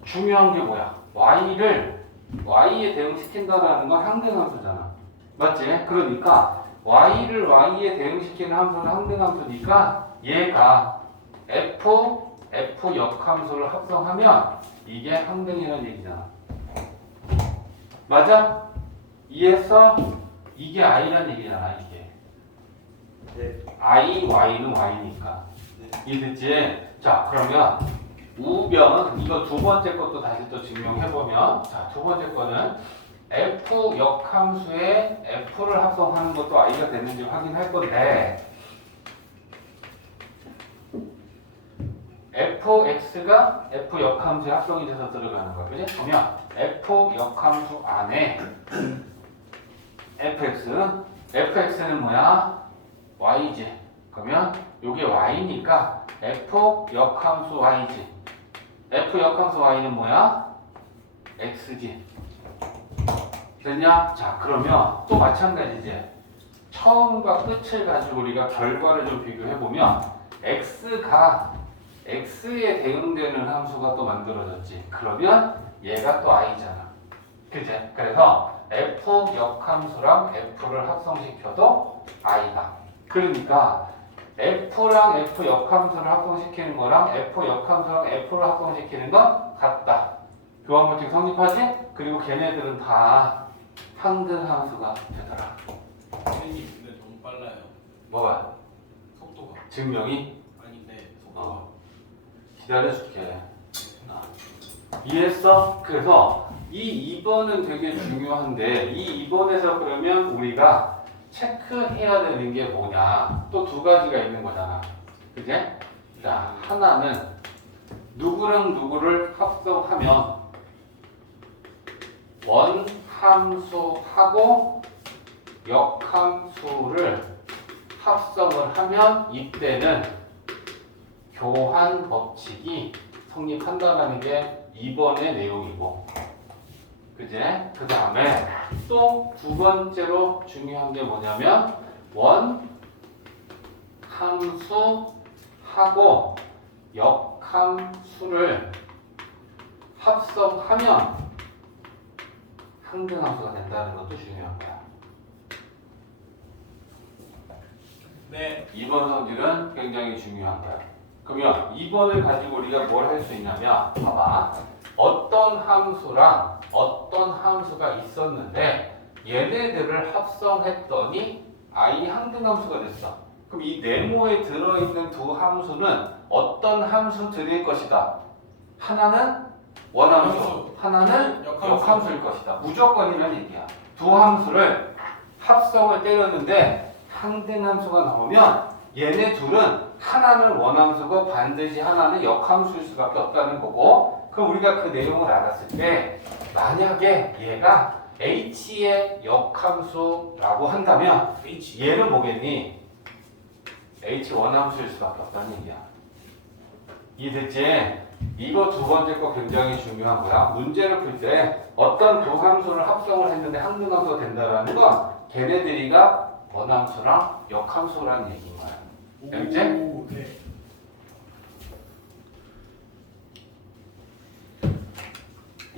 중요한 게 뭐야? y를 y에 대응시킨다라는 건 항등함수잖아. 맞지? 그러니까 y를 y에 대응시키는 함수는 항등함수니까 얘가 f 역함수를 합성하면 이게 항등이라는 얘기잖아. 맞아? 이에서 이게 i라는 얘기잖아. 이게 네. i, y는 y니까. 네. 이해됐지? 자, 그러면 우변 이거 두 번째 것도 다시 또 증명해보면, 자, 두 번째 거는 f 역함수에 f를 합성하는 것도 i가 되는지 확인할 건데, fx가 f 역함수에 합성이 돼서 들어가는 거야. 그지? 그러면 f 역함수 안에 fx는 뭐야? y지. 그러면 요게 y니까 f 역함수 y지. f 역함수 y는 뭐야? x지. 됐냐? 자, 그러면 또 마찬가지지. 처음과 끝을 가지고 우리가 결과를 좀 비교해보면 x가 x에 대응되는 함수가 또 만들어졌지. 그러면 얘가 또 i잖아. 그치? 그래서 f 역함수랑 f를 합성시켜도 i다. 그러니까 f랑 f 역함수를 합성시키는 거랑 f 역함수랑 f를 합성시키는 건 같다. 교환 법칙 성립하지? 그리고 걔네들은 다 항등함수가 되더라. 선생님 근데 너무 빨라요. 뭐가? 속도가. 증명이? 아닌데 속도가. 기다려줄게. 이해했어? 그래서 이 2번은 되게 중요한데, 이 2번에서 그러면 우리가 체크해야 되는 게 뭐냐? 또 두 가지가 있는 거잖아. 그제? 자, 하나는 누구랑 누구를 합성하면 원함수하고 역함수를 합성을 하면 이때는 교환 법칙이 성립한다는 게 2번의 내용이고, 그제? 그 다음에 또 두 번째로 중요한 게 뭐냐면 원함수하고 역함수를 합성하면 항등함수가 된다는 것도 중요한 거야. 네. 2번 성질은 굉장히 중요한 거야. 그러면 2번을 가지고 우리가 뭘 할 수 있냐면, 봐봐. 어떤 함수랑 어떤 함수가 있었는데 얘네들을 합성했더니 i 항등함수가 됐어. 그럼 이 네모에 들어있는 두 함수는 어떤 함수들일 것이다. 하나는 원함수, 하나는 역함수일 것이다. 무조건이란 얘기야. 두 함수를 합성을 때렸는데 항등함수가 나오면 얘네 둘은 하나는 원함수고 반드시 하나는 역함수일 수밖에 없다는 거고, 그럼 우리가 그 내용을 알았을 때 만약에 얘가 h의 역함수라고 한다면 얘는 뭐겠니? h 원함수일 수밖에 없다는 얘기야. 이해됐지? 이거 두 번째 거 굉장히 중요한 거야. 문제를 풀 때 어떤 두 함수를 합성을 했는데 항등함수가 된다는 건 걔네들이가 원함수랑 역함수라는 얘기인 거야. 알겠지? 네.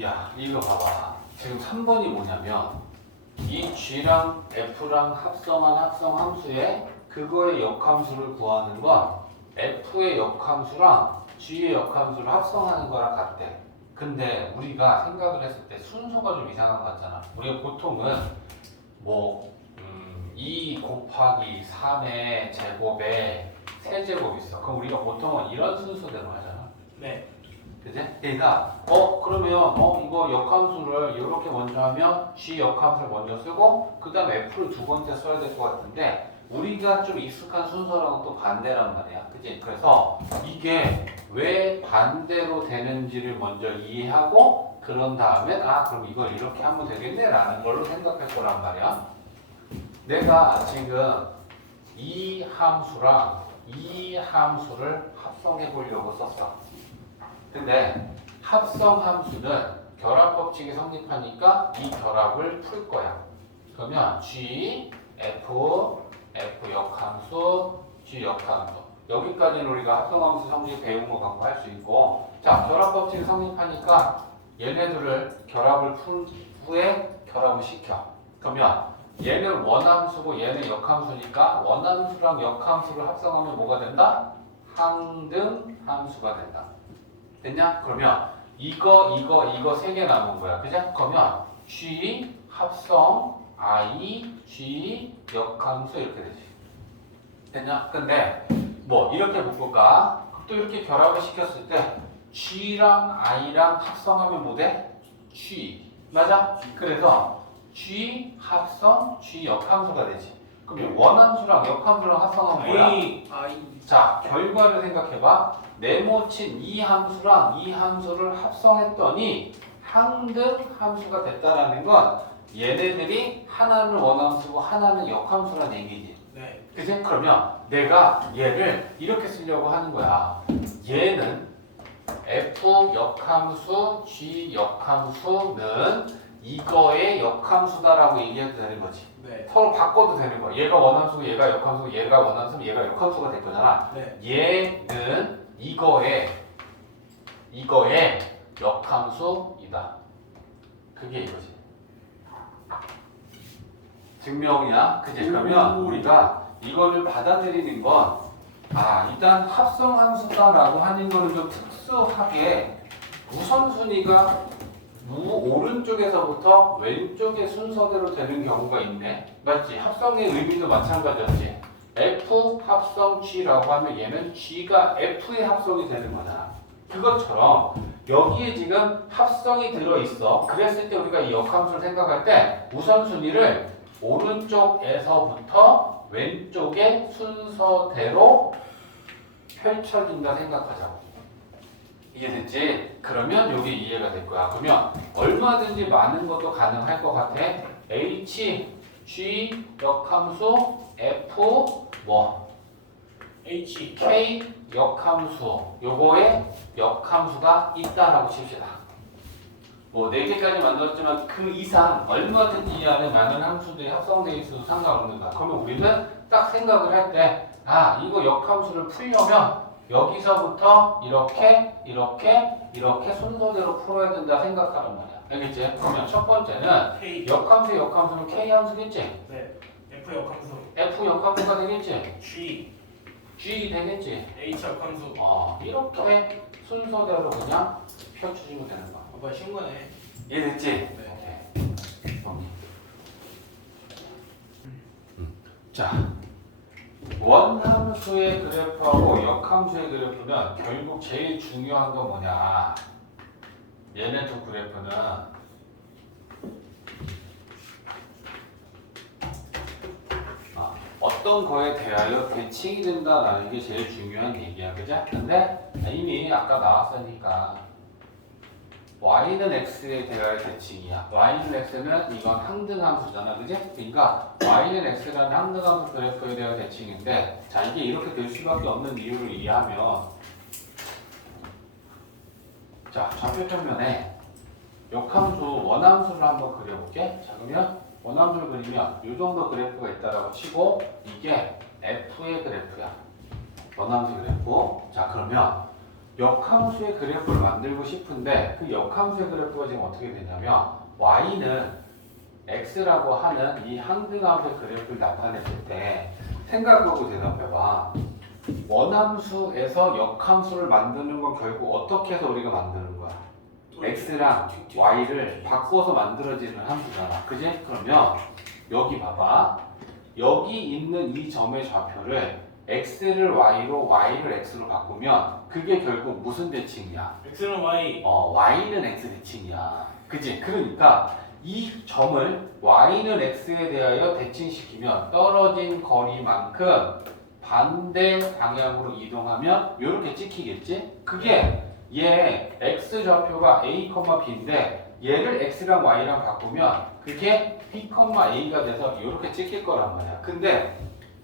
야, 이거 봐봐. 지금 3번이 뭐냐면 이 g랑 f랑 합성한 합성함수에 그거의 역함수를 구하는 건 f의 역함수랑 g의 역함수를 합성하는 거랑 같대. 근데 우리가 생각을 했을 때 순서가 좀 이상한 것 같잖아. 우리가 보통은 뭐 2 곱하기 3의 제곱에 세제곱 있어. 그럼 우리가 보통은 이런 순서대로 하잖아. 네. 그지? 그러니까 그러면 이거 역함수를 이렇게 먼저 하면 g 역함수를 먼저 쓰고 그 다음에 f를 두 번째 써야 될 것 같은데, 우리가 좀 익숙한 순서랑은 또 반대란 말이야. 그지? 그래서 이게 왜 반대로 되는지를 먼저 이해하고 그런 다음에 그럼 이걸 이렇게 하면 되겠네 라는 걸로 생각할 거란 말이야. 내가 지금 이 함수랑 이 함수를 합성해 보려고 썼어. 근데 합성 함수는 결합 법칙이 성립하니까 이 결합을 풀 거야. 그러면 g, f 역함수, g 역함수. 여기까지는 우리가 합성함수 성질 배운 거 갖고 할 수 있고, 자, 결합 법칙이 성립하니까 얘네들을 결합을 F에 결합을 시켜. 그러면 얘는 원함수고 얘는 역함수니까 원함수랑 역함수를 합성하면 뭐가 된다? 항등함수가 된다. 됐냐? 그러면 이거 세 개 남은 거야. 그죠? 그러면 G 합성 I, G 역함수 이렇게 되지. 됐냐? 근데 뭐 이렇게 묶을까? 또 이렇게 결합을 시켰을 때 G랑 I랑 합성하면 뭐 돼? G. 맞아? 그래서 G 합성 G 역함수가 되지. 그러면 원함수랑 역함수랑 합성하면 뭐야? I 자, 결과를 생각해봐. 네모친 이 함수랑 이 함수를 합성했더니 항등 함수가 됐다라는 건 얘네들이 하나는 원함수고 하나는 역함수라는 얘기지. 네. 그치? 그러면 내가 얘를 이렇게 쓰려고 하는 거야. 얘는 F 역함수, G 역함수는 이거의 역함수다라고 얘기해도 되는 거지. 네. 서로 바꿔도 되는 거야. 얘가 원함수고 얘가 역함수고 얘가 원함수면 얘가 역함수가 될 거잖아. 네. 얘는 이거의 역함수이다. 그게 이거지. 증명이야. 그지? 그러면 우리가 이거를 받아들이는 건 일단 합성함수다라고 하는 거는 좀 특수하게 우선순위가 오른쪽에서부터 왼쪽의 순서대로 되는 경우가 있네. 맞지? 합성의 의미도 마찬가지였지. F 합성 G라고 하면 얘는 G가 F의 합성이 되는 거잖아. 그것처럼 여기에 지금 합성이 들어있어. 그랬을 때 우리가 이 역함수를 생각할 때 우선순위를 오른쪽에서부터 왼쪽의 순서대로 펼쳐진다 생각하자고. 이해됐지? 그러면 이게 이해가 될 거야. 그러면 얼마든지 많은 것도 가능할 것 같아. H, G 역함수, F 뭐 H. K 역함수 요거에 역함수가 있다라고 칩시다. 뭐 4개까지 만들었지만 그 이상 얼마든지 이 안에 많은 함수들이 합성되어 있어도 상관없는 거야. 그러면 우리는 딱 생각을 할 때 이거 역함수를 풀려면 여기서부터 이렇게 순서대로 풀어야 된다 생각하는 거야. 알겠지? 그러면 첫 번째는 K. 역함수의 역함수는 K 함수겠지? 네. F 역함수. F 역함수가 되겠지? G. G 되겠지? H 역함수. 이렇게 순서대로 그냥 펼쳐주면 되는 거야. 뭐야 쉬운 거네. 이해됐지? 네. 오케이. 자, 원함수의 그래프하고 역함수의 그래프는 결국 제일 중요한 건 뭐냐? 얘네 두 그래프는 어떤 거에 대하여 대칭이 된다라는 게 제일 중요한 얘기야, 그죠? 근데 이미 아까 나왔으니까 y는 x에 대하여 대칭이야. y는 x는 이건 항등함수잖아, 그지? 그러니까 y는 x라는 항등함수 그래프에 대하여 대칭인데, 자 이게 이렇게 될 수밖에 없는 이유를 이해하면, 자 좌표 평면에 역함수 원함수를 한번 그려볼게. 자 그러면 원함수를 그리면 이 정도 그래프가 있다라고 치고 이게 f의 그래프야. 원함수 그래프. 자 그러면 역함수의 그래프를 만들고 싶은데 그 역함수의 그래프가 지금 어떻게 되냐면 y는 x라고 하는 이 항등함수의 그래프를 나타냈을 때 생각하고 대답해봐. 원함수에서 역함수를 만드는 건 결국 어떻게 해서 우리가 만드는 거야? x랑 y를 바꿔서 만들어지는 함수잖아. 그지? 그러면 여기 봐봐. 여기 있는 이 점의 좌표를 x를 y로 y를 x로 바꾸면 그게 결국 무슨 대칭이야? X는 Y. y는 x 대칭이야. 그지? 그러니까 이 점을 y는 x에 대하여 대칭시키면 떨어진 거리만큼 반대 방향으로 이동하면 이렇게 찍히겠지? 그게 얘 x 좌표가 a, b인데 얘를 x랑 y랑 바꾸면 그게 b, a가 돼서 이렇게 찍힐 거란 말이야. 근데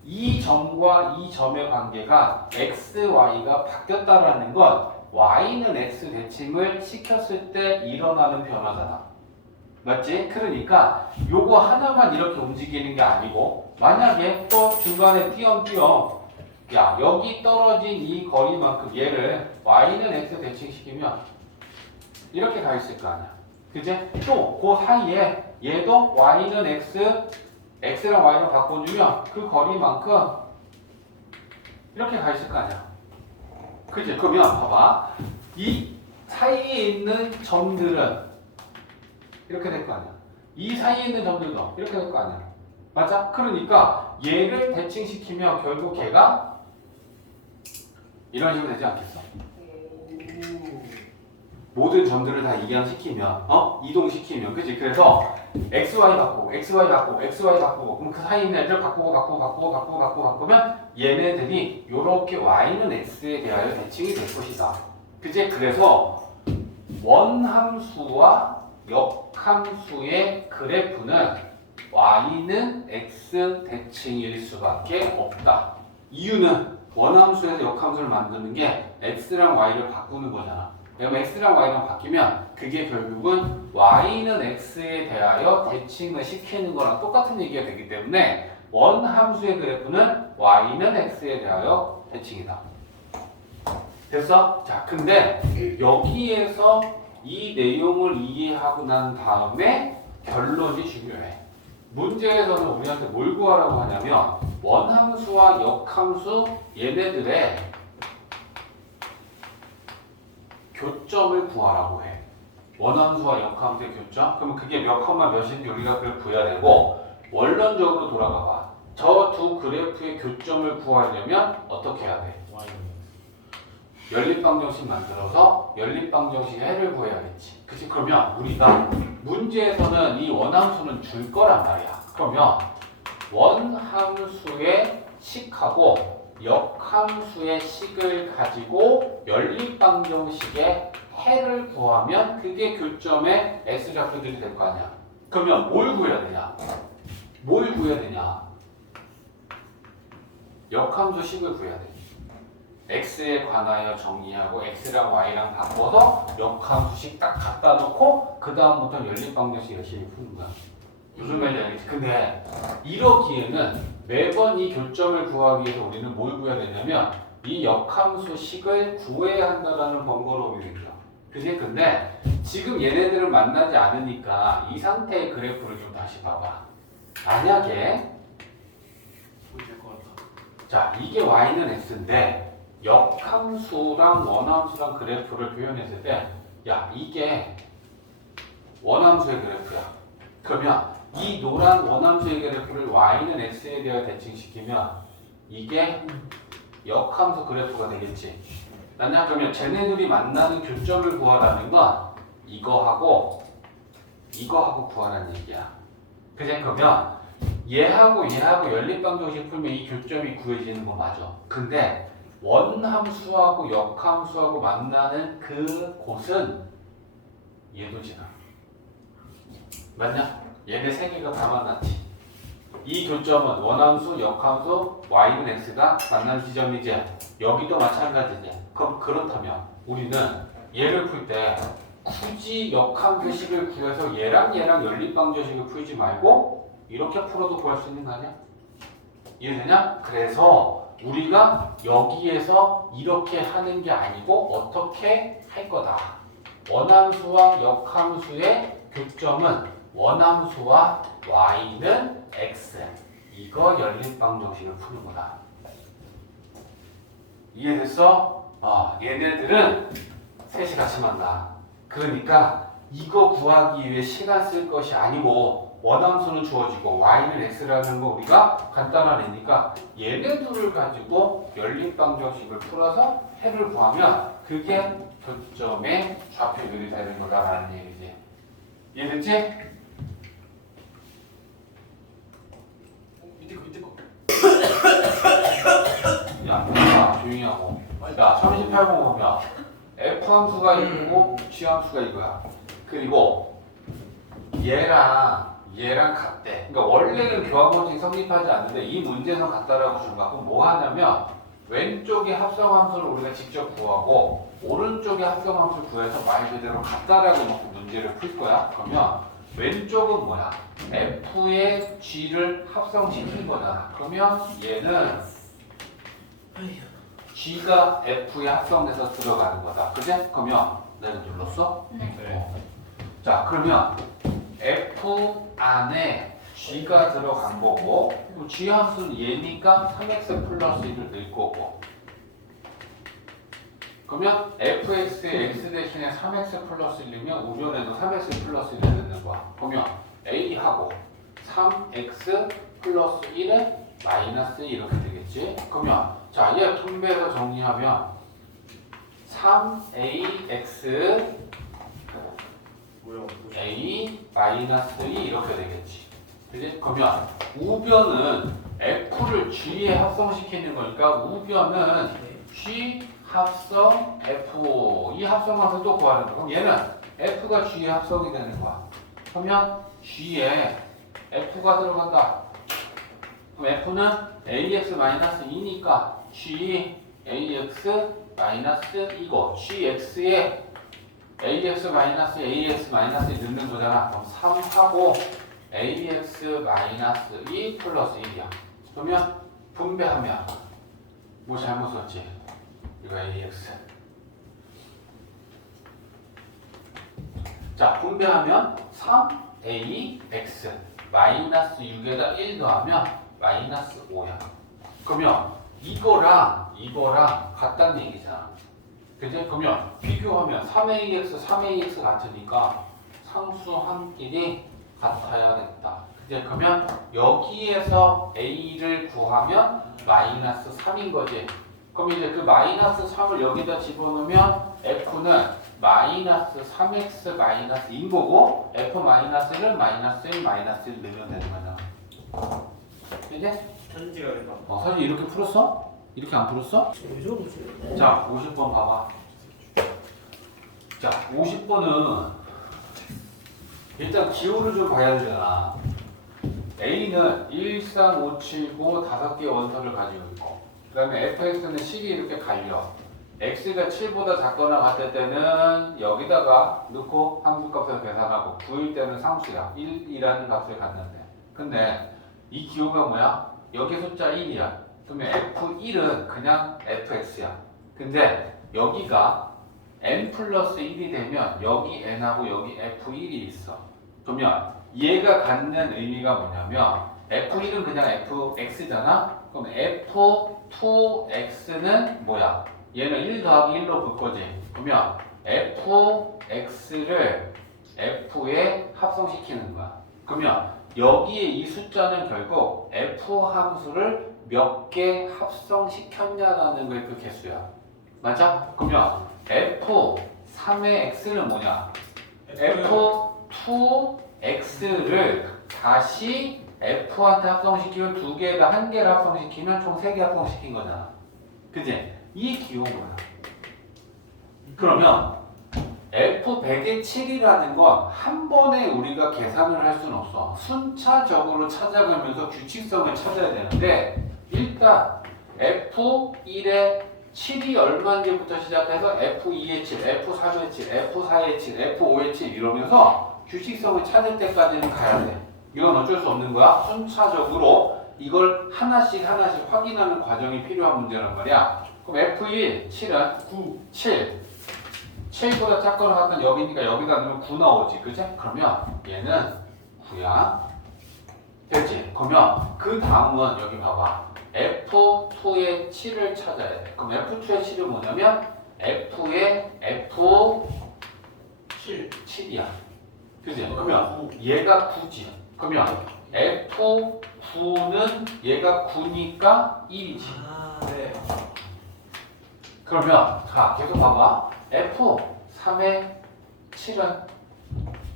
이 점과 이 점의 관계가 x, y가 바뀌었다라는 건 y는 x 대칭을 시켰을 때 일어나는 변화잖아. 맞지? 그러니까 요거 하나만 이렇게 움직이는 게 아니고 만약에 또 중간에 띄엄띄엄 야 여기 떨어진 이 거리만큼 얘를 y는 x 대칭시키면 이렇게 가 있을 거 아니야. 그지? 또 그 사이에 얘도 y는 x랑 y로 바꿔주면 그 거리만큼 이렇게 가 있을 거 아니야. 그지? 그러면 봐봐. 이 사이에 있는 점들은 이렇게 될 거 아니야. 이 사이에 있는 점들도 이렇게 될 거 아니야. 맞아? 그러니까 얘를 대칭시키면 결국 걔가 이런 식으로 되지 않겠어? 모든 점들을 다 이양시키면, 이동시키면, 그치? 그래서 xy 바꾸고, xy 바꾸고, xy 바꾸고, 그럼 그 사이에 있는 애들 바꾸면 얘네들이 요렇게 y는 x에 대하여 대칭이 될 것이다. 그치? 그래서 원함수와 역함수의 그래프는 y는 x 대칭일 수밖에 없다. 이유는 원함수에서 역함수를 만드는 게 x랑 y를 바꾸는 거잖아. 그럼 x랑 y랑 바뀌면 그게 결국은 y는 x에 대하여 대칭을 시키는 거랑 똑같은 얘기가 되기 때문에 원함수의 그래프는 y는 x에 대하여 대칭이다. 됐어? 자, 근데 여기에서 이 내용을 이해하고 난 다음에 결론이 중요해. 문제에서는 우리한테 뭘 구하라고 하냐면 원함수와 역함수 얘네들의 교점을 구하라고 해. 원함수와 역함수의 교점? 그러면 그게 몇 컴마 몇인지 우리가 그걸 구해야 되고 원론적으로 돌아가 봐. 저 두 그래프의 교점을 구하려면 어떻게 해야 돼? 연립방정식 만들어서 연립방정식의 해를 구해야겠지. 그치? 그러면 우리가 문제에서는 이 원함수는 줄 거란 말이야. 그러면 원함수의 식하고 역함수의 식을 가지고 연립방정식의 해를 구하면 그게 교점의 x좌표들이 될 거 아니야. 그러면 뭘 구해야 되냐? 뭘 구해야 되냐? 역함수 식을 구해야 돼. x에 관하여 정의하고 x랑 y랑 바꿔서 역함수식 딱 갖다 놓고 그 다음부터 연립방정식 열심히 푸는 거야. 무슨 말인지 알겠지? 근데 이러기에는 매번 이 교점을 구하기 위해서 우리는 뭘 구해야 되냐면 이 역함수식을 구해야 한다는 번거로움이 생겨. 그치? 근데 지금 얘네들을 만나지 않으니까 이 상태의 그래프를 좀 다시 봐봐. 만약에 자, 이게 y는 x인데 역함수랑 원함수랑 그래프를 표현했을 때 야, 이게 원함수의 그래프야. 그러면 이 노란 원함수의 그래프를 y는 x에 대하여 대칭시키면 이게 역함수 그래프가 되겠지. 맞냐? 그러면 쟤네들이 만나는 교점을 구하라는 건 이거하고 구하라는 얘기야. 그치? 그러면 얘하고 연립방정식 풀면 이 교점이 구해지는 거 맞아. 근데 원함수하고 역함수하고 만나는 그 곳은 얘도 지나. 맞냐? 얘네 세 개가 다 만났지. 이 교점은 원함수, 역함수, y는 x가 만나는 지점이지. 여기도 마찬가지지. 그럼 그렇다면 우리는 얘를 풀 때 굳이 역함수식을 구해서 얘랑 연립방정식을 풀지 말고 이렇게 풀어도 구할 수 있는 거 아니야? 이해되냐? 그래서 우리가 여기에서 이렇게 하는 게 아니고 어떻게 할 거다. 원함수와 역함수의 교점은 원함수와 y는 x. 이거 연립방정식을 푸는 거다. 이해됐어? 얘네들은 셋이 같이 만나. 그러니까 이거 구하기 위해 시간 쓸 것이 아니고 원함수는 주어지고 y는 x라는 거 우리가 간단한 애니까 얘네들을 가지고 연립방정식을 풀어서 해를 구하면 그게 교점의 좌표들이 되는 거다라는 얘기지. 이해됐지? 밑에 거. 야, 조용히 하고. 야, 38번 보면 f 함수가 있고 g 함수가 이거야. 그리고 얘랑 같대. 그러니까 원래는 교환방식이 성립하지 않는데 이 문제에서 같다라고 주는 거야. 그럼 뭐 하냐면 왼쪽의 합성함수를 우리가 직접 구하고 오른쪽의 합성함수를 구해서 말 그대로 같다라고 놓고 문제를 풀 거야. 그러면 왼쪽은 뭐야? f의 g를 합성시킨 거잖아. 그러면 얘는 g가 f에 합성돼서 들어가는 거다. 그지? 그러면 내가 눌렀어? 네. 네. 자, 그러면 F 안에 G가 들어간 거고, G 함수는 얘니까 3x 플러스 1을 넣을 거고, 그러면 fx에 x 대신에 3x 플러스 1이면 우변에도 3x 플러스 1을 넣는 거야. 그러면 a하고 3x 플러스 1에 마이너스 1 이렇게 되겠지. 그러면 자, 얘 분배해서 정리하면 3ax 뭐야? a 마이너스 2 이렇게 되겠지. 그지? 그러면 우변은 f를 g에 합성시키는 거니까 우변은 g 합성 f 이 합성함수 또 구하는 거. 그럼 얘는 f가 g에 합성이 되는 거야. 그러면 g에 f가 들어간다. 그럼 f는 ax-2니까 g ax-2고 gx에 ax-ax-2 넣는 거잖아. 그럼 3하고 ax-2 플러스 1이야. 그러면 분배하면 뭐 잘못 썼지? 이거 ax. 자, 분배하면 3ax 마이너스 6에다 1 더하면 마이너스 5야. 그러면 이거랑 같다는 얘기잖아. 그지? 그러면 비교하면 3ax 같으니까 상수함끼리 같아야겠다. 그지? 그러면 여기에서 a를 구하면 마이너스 3인 거지. 그럼 이제 그 마이너스 3을 여기다 집어넣으면 f는 마이너스 3x 마이너스 2인 거고 f 마이너스를 마이너스 1 마이너스 1 넣으면 되는 거잖아. 이제? 편지가 된다. 사실 이렇게 풀었어? 이렇게 안 풀었어? 왜 저러지? 자, 50번 봐봐. 자, 50번은 일단 기호를 좀 봐야 되잖아. A는 1, 3, 5, 7, 9 5개의 원소를 가지고 있고, 그 다음에 fx는 식이 이렇게 갈려. x가 7보다 작거나 같을 때는 여기다가 넣고 함수값을 계산하고 9일 때는 상수야. 1이라는 값을 갖는데. 근데 이 기호가 뭐야? 여기 숫자 1이야. 그러면 f1은 그냥 fx야. 근데 여기가 n 플러스 1이 되면 여기 n하고 여기 f1이 있어. 그러면 얘가 갖는 의미가 뭐냐면 f1은 그냥 fx잖아. 그럼 f2x는 뭐야? 얘는 1 더하기 1로 볼 거지. 그러면 fx를 f에 합성시키는 거야. 그러면 여기에 이 숫자는 결국 f 함수를 몇 개 합성시켰냐라는 게 그 개수야. 맞아? 그러면 f3의 x는 뭐냐? f2x를 다시 f한테 합성시키면 2개에다 1개를 합성시키면 총 3개 합성시킨 거잖아. 그지? 이 기호가 뭐야? 그러면 f100의 7이라는 건 한 번에 우리가 계산을 할 수는 없어. 순차적으로 찾아가면서 규칙성을 찾아야 되는데 일단 f1의 7이 얼마인지부터 시작해서 f2의 7, f3의 7, f4의 7, f5의 7 이러면서 규칙성을 찾을 때까지는 가야 돼. 이건 어쩔 수 없는 거야. 순차적으로 이걸 하나씩 확인하는 과정이 필요한 문제란 말이야. 그럼 f1, 7은 9, 7보다 작거나 같은 여기니까 여기다 넣으면 9 나오지. 그치? 그러면 얘는 9야. 됐지? 그러면 그 다음은 여기 봐봐. f2의 7을 찾아야 돼. 그럼 f2의 7은 뭐냐면 f의 f7이야. 그지? 그러면 얘가 9지. 그러면 f9는 얘가 9니까 1이지. 아, 네. 그러면 자 계속 봐봐. f3의 7은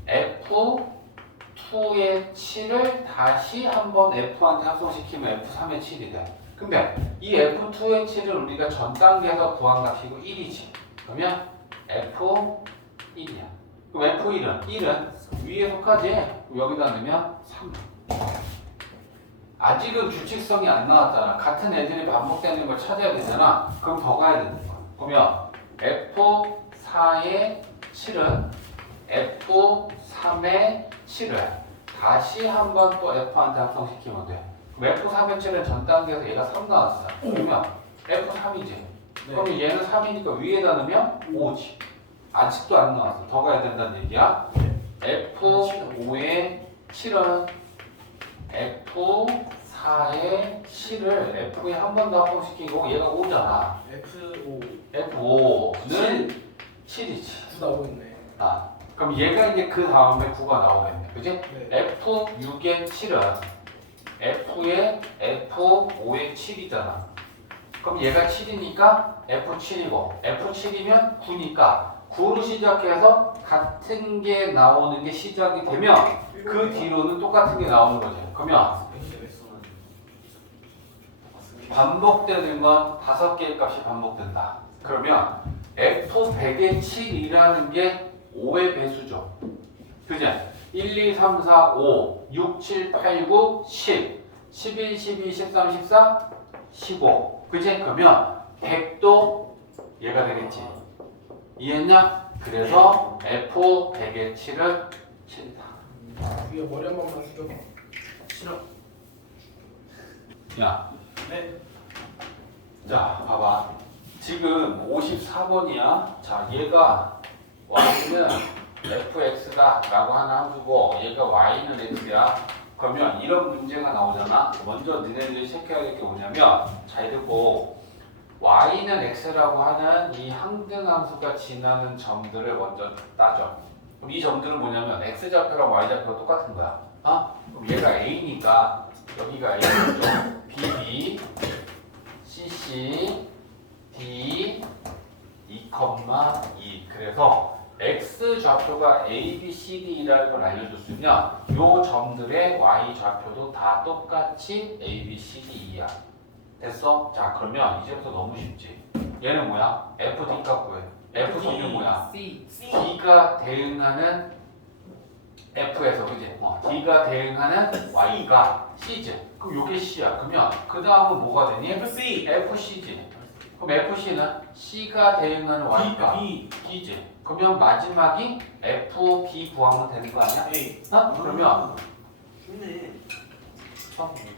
f2의 7을 다시 한번 f한테 합성시키면 f3의 7이 돼. 근데 이 f2의 7을 우리가 전 단계에서 구한 값이고 1이지. 그러면 f1이야. 그럼 f1은 1은 위에 속하지? 여기다 넣으면 3. 아직은 규칙성이 안 나왔잖아. 같은 애들이 반복되는 걸 찾아야 되잖아. 그럼 더 가야 되는 거야. 그러면 f4의 7은 f3의 7을 다시 한번 또 f한테 합성시키면 돼. 그럼 f3의 7은 전 단계에서 얘가 3 나왔어. 그러면 f3이지. 그러면 얘는 3이니까 위에다 넣으면 5지. 아직도 안 나왔어. 더 가야 된다는 얘기야. F5의 7은 F4의 7을 F에 한 번 더 합성시키고 얘가 5잖아. F5 F5는 7이지. 9 나오고 있네. 아, 그럼 얘가 이제 그 다음에 9가 나오겠네. 그지? 네. F6의 7은 F의 F5의 7이잖아. 그럼 얘가 7이니까 F7이고 F7이면 9니까 9로 시작해서 같은 게 나오는 게 시작이 되면 그 뒤로는 똑같은 게 나오는 거지. 그러면 반복되는 건 5개의 값이 반복된다. 그러면 F100의 7이라는 게 5의 배수죠. 그죠? 1, 2, 3, 4, 5, 6, 7, 8, 9, 10, 11, 12, 13, 14, 15. 그지? 그러면 100도 얘가 되겠지. 이해했냐? 그래서 F100의 7은 7이다. 위에 머리 한 번만 숙여봐. 싫어. 야, 네. 자, 봐봐. 지금 54번이야. 자, 얘가 y는 fx다 라고 하는 함수고 얘가 y는 x야. 그러면 이런 문제가 나오잖아. 먼저 너네들이 체크해야 될 게 뭐냐면 잘 듣고 y는 x라고 하는 이 항등함수가 지나는 점들을 먼저 따져. 그럼 이 점들은 뭐냐면 x좌표랑 y좌표가 똑같은 거야. 그럼 얘가 a니까 여기가 a죠. bb, cc, d, 2,2. 그래서 x 좌표가 a, b, c, d라는 걸 알려줬으면 이 점들의 y 좌표도 다 똑같이 a, b, c, d야. 됐어? 자, 그러면 이제부터 너무 쉽지. 얘는 뭐야? f, d 값구해. f 성명 뭐야? C. d가 대응하는 f에서 그지? d가 대응하는 y가 c지. 그럼 요게 c야. 그러면 그 다음은 뭐가 되니? FC fc지. 그럼 fc는 c가 대응하는 y가 b지. 그러면 마지막이 f, b 구하면 되는 거 아니야? A. 그러면 쉽네.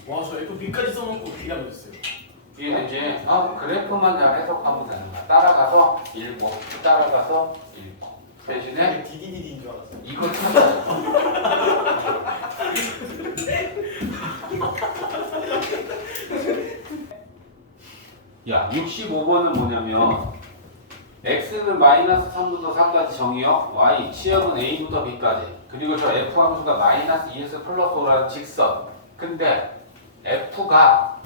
와저 FB까지 써놓고 B가 넣었어요. 이게 그래프만 잘 해석하면 되는 거야. 따라가서 읽고 따라가서 읽고 대신에 DDD인 줄 알았어. 이걸 찾아야 야, 65번은 뭐냐면 x는 마이너스 3부터 4까지 정의역, y 치역은 a부터 b까지, 그리고 저 f 함수가 마이너스 2에서 플러스 5라는 직선. 근데 f가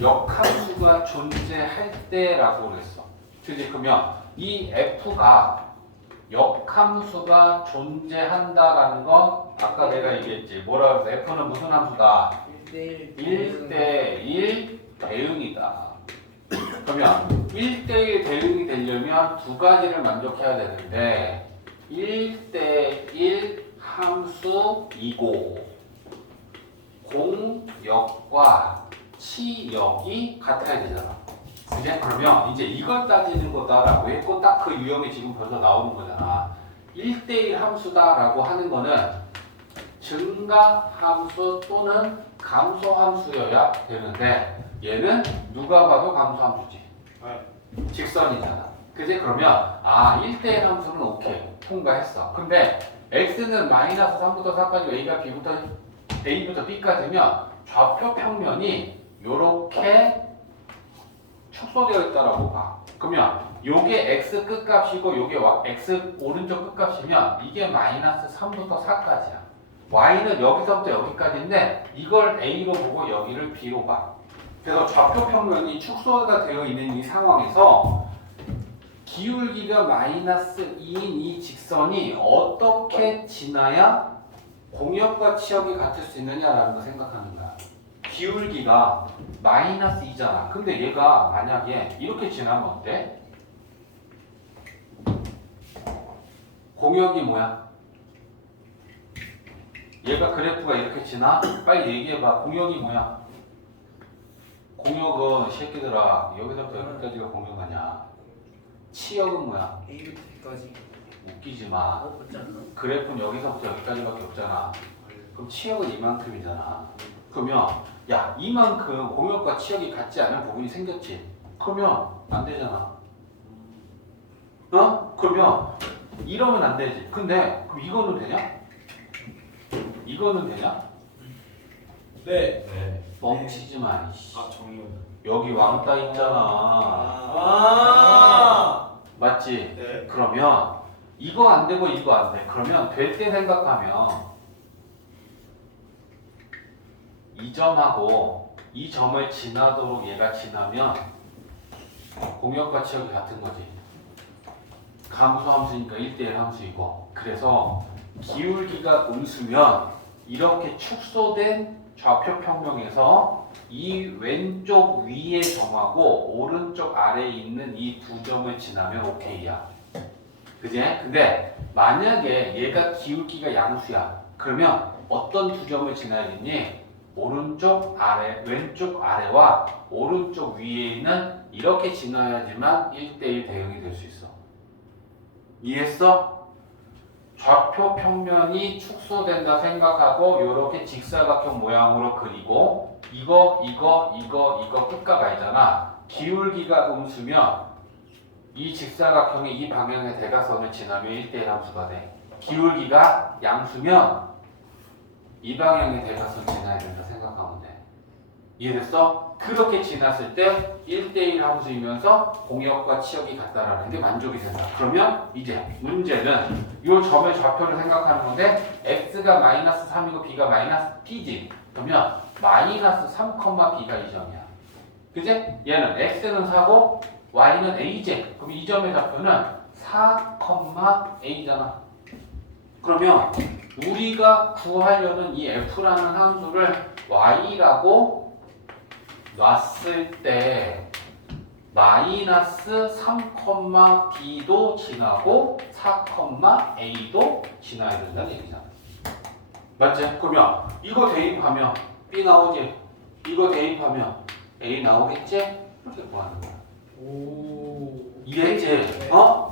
역함수가 존재할 때라고 그랬어. 그지? 그러면 이 f가 역함수가 존재한다라는 건 아까 내가 얘기했지. 뭐라 그랬어? f는 무슨 함수다? 1대1 대응이다. 그러면 1대1 대응이 되려면 두 가지를 만족해야 되는데 1대1 함수이고 공역과 치역이 같아야 되잖아. 그게? 그러면 이제 이걸 따지는 거다라고 했고 딱 그 유형이 지금 벌써 나오는 거잖아. 1대1 함수다라고 하는 거는 증가 함수 또는 감소 함수여야 되는데 얘는 누가 봐도 감소 함수지. 직선이잖아. 그지? 그러면 1대1 함수는 오케이. 통과했어. 근데 x는 마이너스 3부터 4까지 a부터 b까지면 좌표 평면이 요렇게 축소되어 있다라고 봐. 그러면 요게 x 끝값이고 요게 x 오른쪽 끝값이면 이게 마이너스 3부터 4까지야. y는 여기서부터 여기까지인데 이걸 a로 보고 여기를 b로 봐. 그래서 좌표 평면이 축소가 되어 있는 이 상황에서 기울기가 마이너스 2인 이 직선이 어떻게 지나야 공역과 치역이 같을 수 있느냐라는 거 생각하는 거야. 기울기가 마이너스 2잖아. 근데 얘가 만약에 이렇게 지나면 어때? 공역이 뭐야? 얘가 그래프가 이렇게 지나? 빨리 얘기해봐. 공역이 뭐야? 공역은 새끼들아 여기서부터 여기까지가 공역 아니야. 치역은 뭐야? A부터 B까지. 웃기지 마. 맞지 않나? 그래프는 여기서부터 여기까지밖에 없잖아. 그럼 치역은 이만큼이잖아. 그러면 야 이만큼 공역과 치역이 같지 않은 부분이 생겼지. 그러면 안 되잖아. 그러면 이러면 안 되지. 근데 그럼 이거는 되냐? 이거는 되냐? 네. 네. 뻥치지 마. 이씨. 아 정의원. 여기 왕따 있잖아. 아. 맞지? 네. 그러면 이거 안 되고 이거 안 돼. 그러면 될 때 생각하면 이 점하고 이 점을 지나도록 얘가 지나면 공역과 치역이 같은 거지. 감수 함수니까 1대1 함수이고. 그래서 기울기가 음수면 이렇게 축소된 좌표 평면에서 이 왼쪽 위의 점하고 오른쪽 아래에 있는 이 두 점을 지나면 오케이야. 그지? 근데 만약에 얘가 기울기가 양수야. 그러면 어떤 두 점을 지나야겠니? 오른쪽 아래, 왼쪽 아래와 오른쪽 위에 있는 이렇게 지나야지만 1대1 대응이 될 수 있어. 이해했어? 좌표 평면이 축소된다 생각하고 이렇게 직사각형 모양으로 그리고 이거 끝과 가있잖아. 기울기가 음수면 이 직사각형의 이 방향의 대각선을 지나면 1대1 함수가 돼. 기울기가 양수면 이 방향의 대각선 지나야 된다 생각하면 돼. 이해됐어? 그렇게 지났을 때 1대1 함수이면서 공역과 치역이 같다라는 게 만족이 된다. 그러면 이제 문제는 이 점의 좌표를 생각하는 건데 x가 마이너스 3이고 b가 마이너스 t지. 그러면 마이너스 3, b가 이 점이야. 그지? 얘는 x는 4고 y는 a지. 그럼 이 점의 좌표는 4, a잖아. 그러면 우리가 구하려는 이 f라는 함수를 y라고 놨을 때 마이너스 3, b도 지나고 4, a도 지나야 된다는 얘기잖아. 맞지? 그러면 이거 대입하면 b 나오지? 이거 대입하면 a 나오겠지? 이렇게 구하는 거야. 오. 이해했지? 어?